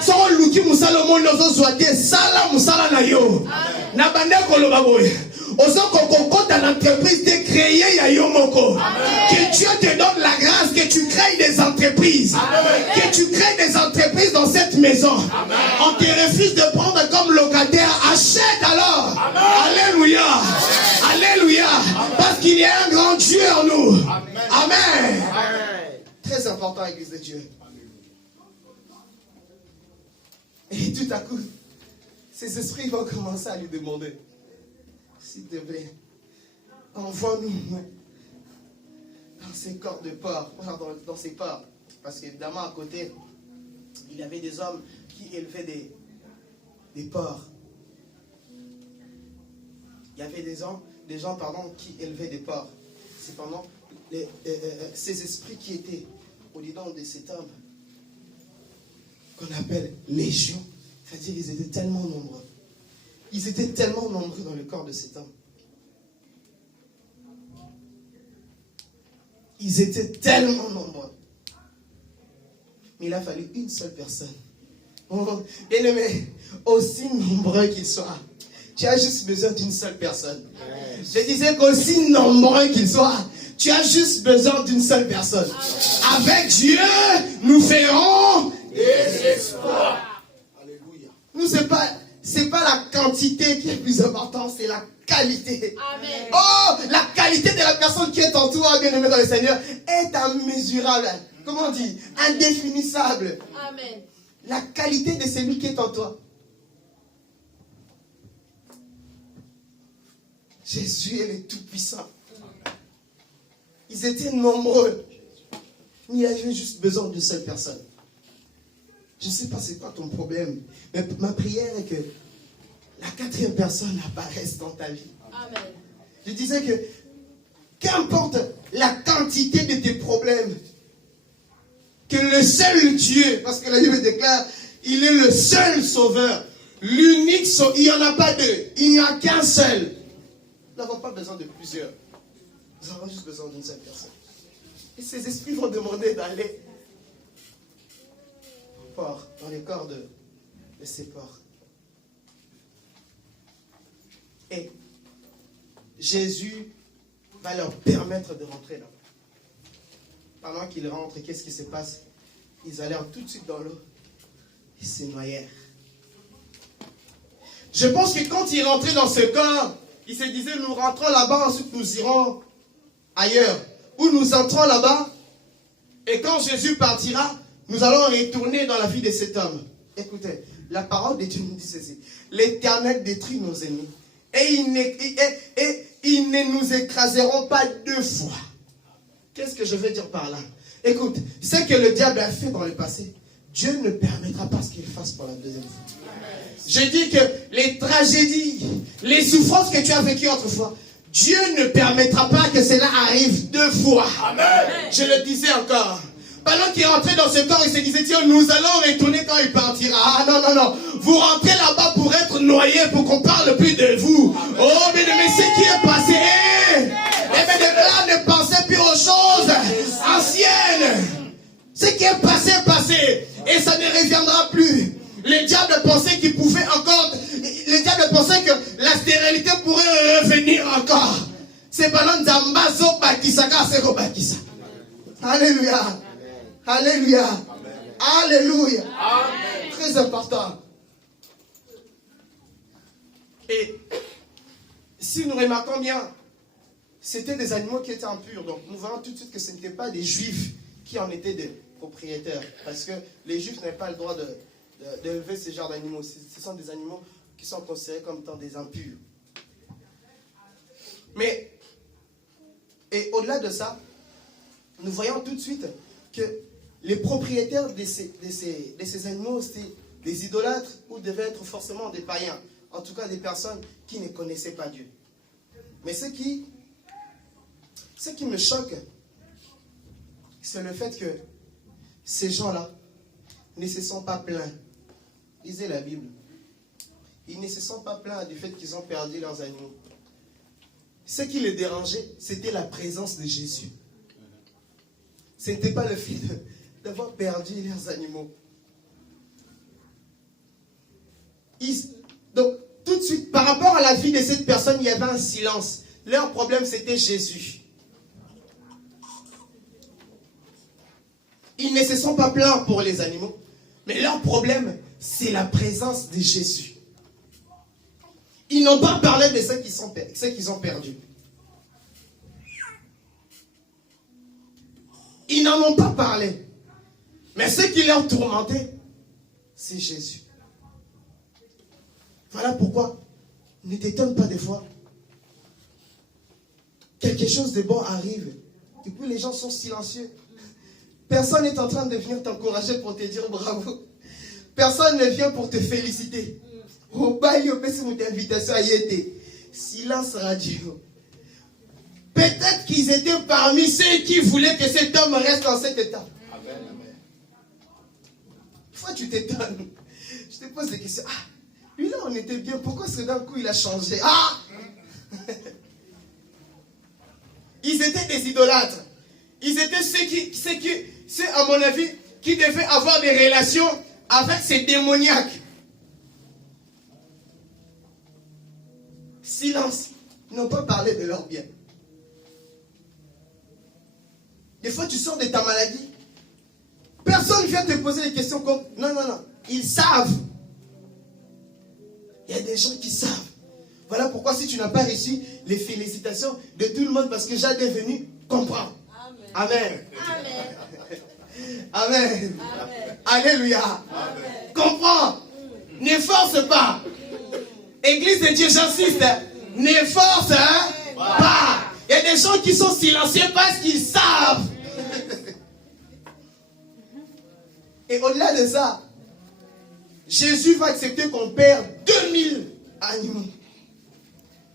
Sans l'outil musala mo lozo zoate sala musala na yo. Na bande koloba boy. Ozo kokoko dans l'entreprise de créer ya yo moko. Que Dieu te donne la grâce que tu crées des entreprises. Amen. Que tu crées des entreprises dans cette maison. Amen. On te refuse de prendre comme locataire. Achète alors. Amen. Alléluia. Amen. Alléluia. Amen. Parce qu'il y a un grand Dieu en nous. Amen. Amen. Amen. Très important, Église de Dieu. Et tout à coup, ces esprits vont commencer à lui demander, s'il te plaît, envoie-nous dans ces corps de porc, dans ces porcs. Parce qu'évidemment, à côté, il y avait des hommes qui élevaient des porcs. Il y avait des gens qui élevaient des porcs. Cependant, ces esprits qui étaient au-dedans de cet homme, qu'on appelle légion, c'est-à-dire ils étaient tellement nombreux. Ils étaient tellement nombreux dans le corps de cet homme. Ils étaient tellement nombreux. Mais il a fallu une seule personne. Oh, bien-aimé, aussi nombreux qu'ils soient, tu as juste besoin d'une seule personne. Je disais qu'aussi nombreux qu'ils soient, tu as juste besoin d'une seule personne. Avec Dieu, nous ferons des exploits. Alléluia. Nous, c'est pas la quantité qui est plus importante, c'est la qualité. Amen. Oh, la qualité de la personne qui est en toi, bien-aimé dans le Seigneur, est immesurable. Comment on dit? Indéfinissable. Amen. La qualité de celui qui est en toi. Jésus est le Tout-Puissant. Ils étaient nombreux. Il y avait juste besoin d'une seule personne. Je ne sais pas c'est quoi ton problème, mais ma prière est que la quatrième personne apparaisse dans ta vie. Amen. Je disais que qu'importe la quantité de tes problèmes, que le seul Dieu, parce que la Bible déclare, il est le seul sauveur, l'unique sauveur, il n'y en a pas deux, il n'y a qu'un seul. Nous n'avons pas besoin de plusieurs. Nous avons juste besoin d'une seule personne. Et ces esprits vont demander d'aller dans les corps de ces porcs. Et Jésus va leur permettre de rentrer là. Pendant qu'ils rentrent, qu'est-ce qui se passe? Ils allèrent tout de suite dans l'eau. Ils se noyèrent. Je pense que quand ils rentraient dans ce corps, ils se disaient, nous rentrons là-bas, ensuite nous irons ailleurs. Ou nous entrons là-bas, et quand Jésus partira, nous allons retourner dans la vie de cet homme. Écoutez, la parole de Dieu nous dit ceci. L'Éternel détruit nos ennemis. Et ils ne nous écraseront pas deux fois. Qu'est-ce que je veux dire par là? Écoute, ce que le diable a fait dans le passé, Dieu ne permettra pas ce qu'il fasse pour la deuxième fois. Je dis que les tragédies, les souffrances que tu as vécues autrefois, Dieu ne permettra pas que cela arrive deux fois. Amen. Je le disais encore. Pendant qu'il rentrait dans ce corps, il se disait, tiens, nous allons retourner quand il partira. Ah non, non, non. Vous rentrez là-bas pour être noyés, pour qu'on parle plus de vous. Amen. Oh, mais ce qui est passé, eh bien, de là, ne pensez plus aux choses anciennes. Ce qui est passé, passé. Et ça ne reviendra plus. Le diable pensait qu'il pouvait encore... Le diable pensait que la stérilité pourrait revenir encore. C'est pendant Zambazo Bakisaka Seko Bakisa. Alléluia. Alléluia. Amen. Alléluia. Amen. Très important. Et si nous remarquons bien, c'était des animaux qui étaient impurs. Donc nous voyons tout de suite que ce n'étaient pas des juifs qui en étaient des propriétaires. Parce que les juifs n'avaient pas le droit d'élever ce genre d'animaux. Ce sont des animaux qui sont considérés comme étant des impurs. Mais, et au-delà de ça, nous voyons tout de suite que les propriétaires de ces animaux, c'était des idolâtres ou devaient être forcément des païens. En tout cas, des personnes qui ne connaissaient pas Dieu. Mais ce qui me choque, c'est le fait que ces gens-là ne se sont pas plaints. Lisez la Bible. ils ne se sont pas plaints du fait qu'ils ont perdu leurs animaux. Ce qui les dérangeait, c'était la présence de Jésus. Ce n'était pas le fait d'avoir perdu leurs animaux. Donc, tout de suite, par rapport à la vie de cette personne, il y avait un silence. Leur problème, c'était Jésus. Ils ne se sont pas plaints pour les animaux, mais leur problème, c'est la présence de Jésus. Ils n'ont pas parlé de ceux qu'ils ont perdus. Ils n'en ont pas parlé. Mais ce qui leur tourmentait, c'est Jésus. Voilà pourquoi, ne t'étonne pas des fois. Quelque chose de bon arrive, et puis les gens sont silencieux. Personne n'est en train de venir t'encourager pour te dire bravo. Personne ne vient pour te féliciter. Au bail, au PC, mon invitation à y être. Silence radio. Peut-être qu'ils étaient parmi ceux qui voulaient que cet homme reste dans cet état. Amen, amen. Une fois tu t'étonnes, je te pose des questions. Ah, lui là on était bien, pourquoi est-ce que d'un coup il a changé? Ah ils étaient des idolâtres. Ils étaient ceux à mon avis, qui devaient avoir des relations avec ces démoniaques. Silence. Ils n'ont pas parlé de leur bien. Des fois, tu sors de ta maladie. Personne ne vient te poser des questions comme... Non. Ils savent. Il y a des gens qui savent. Voilà pourquoi si tu n'as pas reçu les félicitations de tout le monde parce que Jade est venu, comprends. Amen. Amen. Amen. Amen. Alléluia. Amen. Comprends. Ne force pas. Église de Dieu, j'insiste. Ne force pas. Il y a des gens qui sont silencieux parce qu'ils savent. Et au-delà de ça, Jésus va accepter qu'on perde 2000 animaux.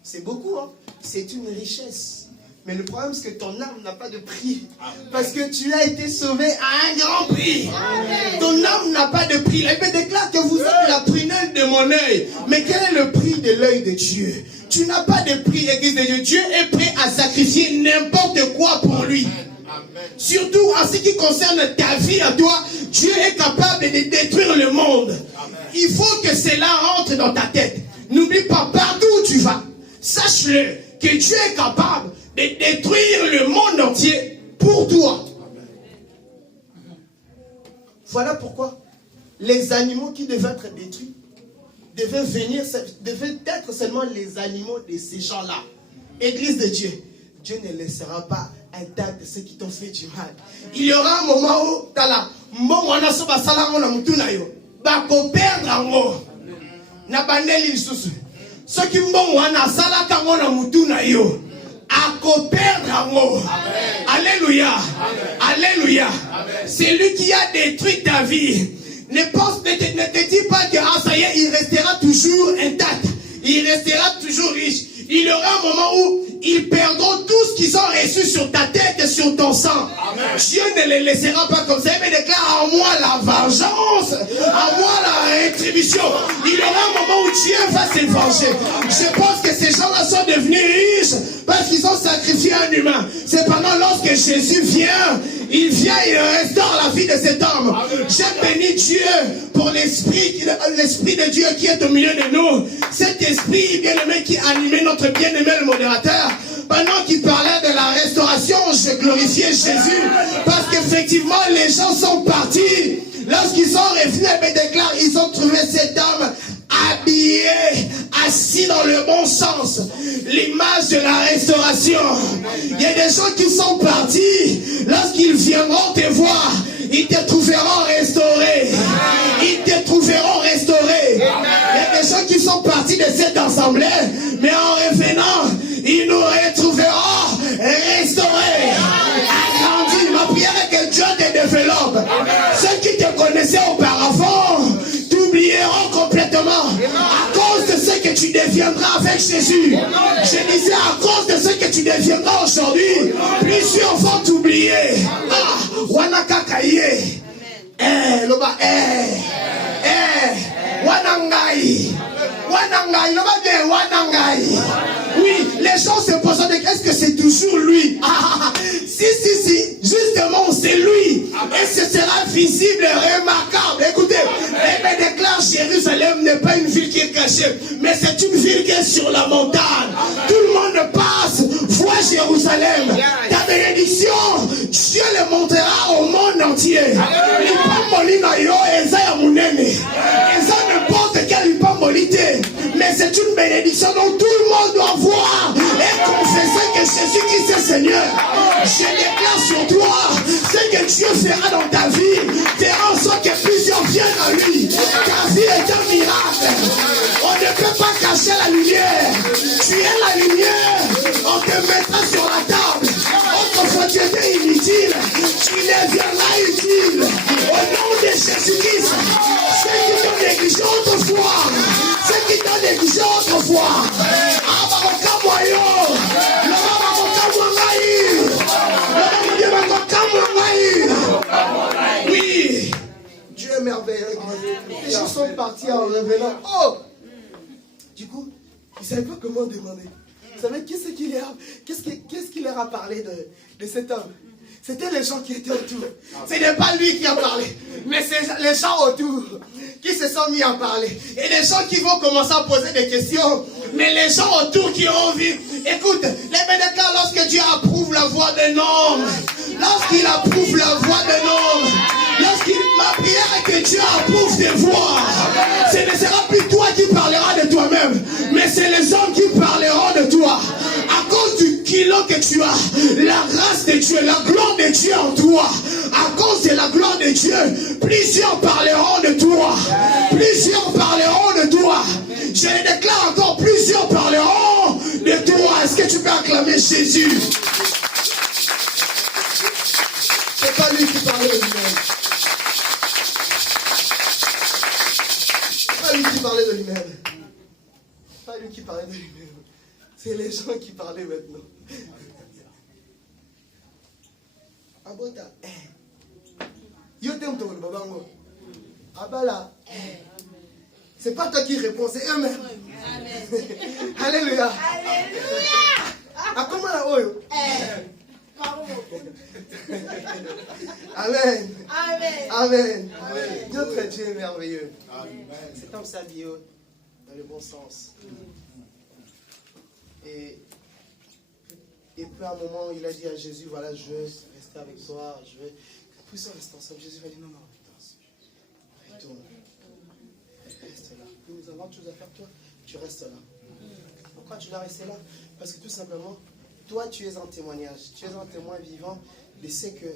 C'est beaucoup, hein? C'est une richesse. Mais le problème, c'est que ton âme n'a pas de prix. Parce que tu as été sauvé à un grand prix. Amen. Ton âme n'a pas de prix. La Bible déclare que vous êtes la prunelle de mon œil. Mais quel est le prix de l'œil de Dieu? Tu n'as pas de prix, Église de Dieu. Dieu est prêt à sacrifier n'importe quoi pour lui. Amen. Surtout en ce qui concerne ta vie à toi, Dieu est capable de détruire le monde. Amen. Il faut que cela rentre dans ta tête. N'oublie pas, partout où tu vas, sache-le, que Dieu est capable de détruire le monde entier pour toi. Voilà pourquoi les animaux qui devaient être détruits devaient être seulement les animaux de ces gens-là. Église de Dieu, Dieu ne laissera pas intact ceux qui t'ont fait du mal. Il y aura un moment où tu as là, ceux qui alléluia. Alléluia. C'est lui qui a détruit ta vie. Ne te dis pas que ça y est, il restera toujours intact. Il restera toujours riche. Il y aura un moment où ils perdront tout ce qu'ils ont reçu sur ta tête et sur ton sang. Amen. Dieu ne les laissera pas comme ça. Il me déclare à moi la vengeance, à moi la rétribution. Il y aura un moment où Dieu va se venger. Je pense que ces gens-là sont devenus riches parce qu'ils ont sacrifié un humain. Cependant, lorsque Jésus vient, il restaure la vie de cet homme. J'ai béni Dieu pour l'esprit de Dieu qui est au milieu de nous. Cet esprit bien-aimé qui animait notre bien-aimé le modérateur. Pendant qu'il parlait de la restauration, je glorifiais Jésus. Parce qu'effectivement, les gens sont partis. Lorsqu'ils sont revenus, ils déclarent, ils ont trouvé cet homme habillé, assis dans le bon sens. L'image de la restauration. Il y a des gens qui sont partis. Lorsqu'ils viendront te voir, ils te trouveront restauré. Ils te trouveront restauré. Il y a des gens qui sont partis de cette assemblée, mais en revenant, ils nous retrouveront restaurés, agrandis. Ma prière est que Dieu te développe. Ceux qui te connaissaient auparavant t'oublieront complètement à cause de ce que tu deviendras avec Jésus. Je disais à cause de ce que tu deviendras aujourd'hui, plusieurs vont t'oublier. Ah, wanakakaye. Loba, wanangai. Wanangai, non pas bien, Wanangai. Oui, les gens se posent la question, est-ce que c'est toujours lui? Si, justement, c'est lui. Et ce sera visible et remarquable. Écoutez, il me déclare, Jérusalem n'est pas une ville qui est cachée, mais c'est une ville qui est sur la montagne. Tout le monde passe, voit Jérusalem. Ta bénédiction, Dieu le montrera au monde entier. N'importe quelle mais c'est une bénédiction dont tout le monde doit voir et confesser que Jésus-Christ est Seigneur. Je déclare sur toi ce que Dieu fera dans ta vie. Fera en sorte que plusieurs viennent à lui. Ta vie est un miracle. On ne peut pas cacher la lumière. Tu es la lumière. On te mettra sur la table. Autrefois tu étais inutile. Tu deviendras utile. Au nom de Jésus-Christ. Ceux qui t'ont négligé autrefois. Ceux qui t'ont négligé autrefois. Oui. Dieu est merveilleux. Les gens sont partis en révélant. Oh! Du coup, ils ne savaient pas comment demander. Vous savez, qu'est-ce qu'il leur a parlé de cet homme? C'était les gens qui étaient autour. Ce n'est pas lui qui a parlé, mais c'est les gens autour qui se sont mis à parler. Et les gens qui vont commencer à poser des questions, mais les gens autour qui ont vu. Écoute, les bénédicts, lorsque Dieu approuve la voix d'un homme, lorsqu'il approuve la voix d'un homme, ma prière est que Dieu approuve tes voix. Ce ne sera plus toi qui parleras de toi-même, mais c'est les hommes qui parleront de toi. À cause du kilo que tu as, la grâce de Dieu, la gloire de Dieu en toi, à cause de la gloire de Dieu, plusieurs parleront de toi. Plusieurs parleront de toi. Je le déclare encore, plusieurs parleront de toi. Est-ce que tu peux acclamer Jésus? C'est pas lui qui parlait de lui-même. Pas lui qui parlait de lui-même. Pas lui qui parlait de lui-même. C'est les gens qui parlaient maintenant. Abota. Yo t'aime ton babango. Abala. C'est pas toi qui réponds, c'est eux-mêmes. Alléluia. Ah, comment là, oyo? Amen. Amen. Notre Dieu est merveilleux. Cet homme s'habille dans le bon sens. Et puis à un moment, il a dit à Jésus, voilà, je veux rester avec toi, je veux... Puissant rester ensemble. Jésus va dire, non, retourne. Reste là. Nous avons autre chose à faire, toi, tu restes là. Pourquoi tu dois rester là? Parce que tout simplement, toi, tu es un témoignage. Tu es un témoin vivant de ce que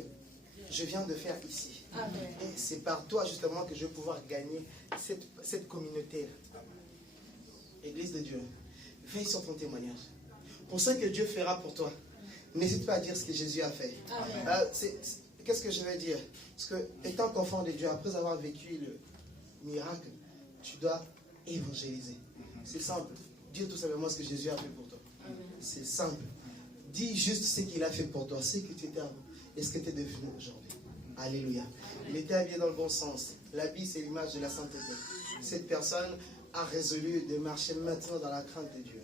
je viens de faire ici. Amen. Et c'est par toi, justement, que je vais pouvoir gagner cette communauté. Église de Dieu, veille sur ton témoignage. Pour ce que Dieu fera pour toi, n'hésite pas à dire ce que Jésus a fait. Qu'est-ce que je vais dire? Parce que, étant qu'enfant de Dieu, après avoir vécu le miracle, tu dois évangéliser. C'est simple. Dire tout simplement ce que Jésus a fait pour toi. C'est simple. Dis juste ce qu'il a fait pour toi, ce que tu étais avant et ce que tu es devenu aujourd'hui. Alléluia. Il était habillé dans le bon sens. L'habit, c'est l'image de la sainteté. Cette personne a résolu de marcher maintenant dans la crainte de Dieu.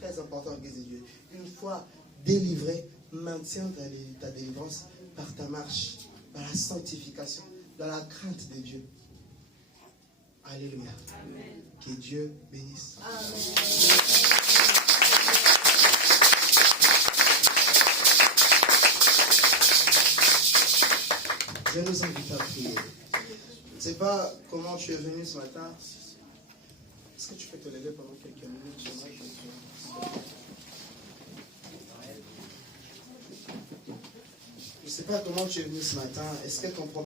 Très important, Église de Dieu. Une fois délivré, maintiens ta délivrance par ta marche, par la sanctification, dans la crainte de Dieu. Alléluia. Amen. Que Dieu bénisse. Amen. Je vais nous inviter à prier. Je ne sais pas comment tu es venu ce matin. Est-ce que tu peux te lever pendant quelques minutes? Je ne sais pas comment tu es venu ce matin. Est-ce que ton problème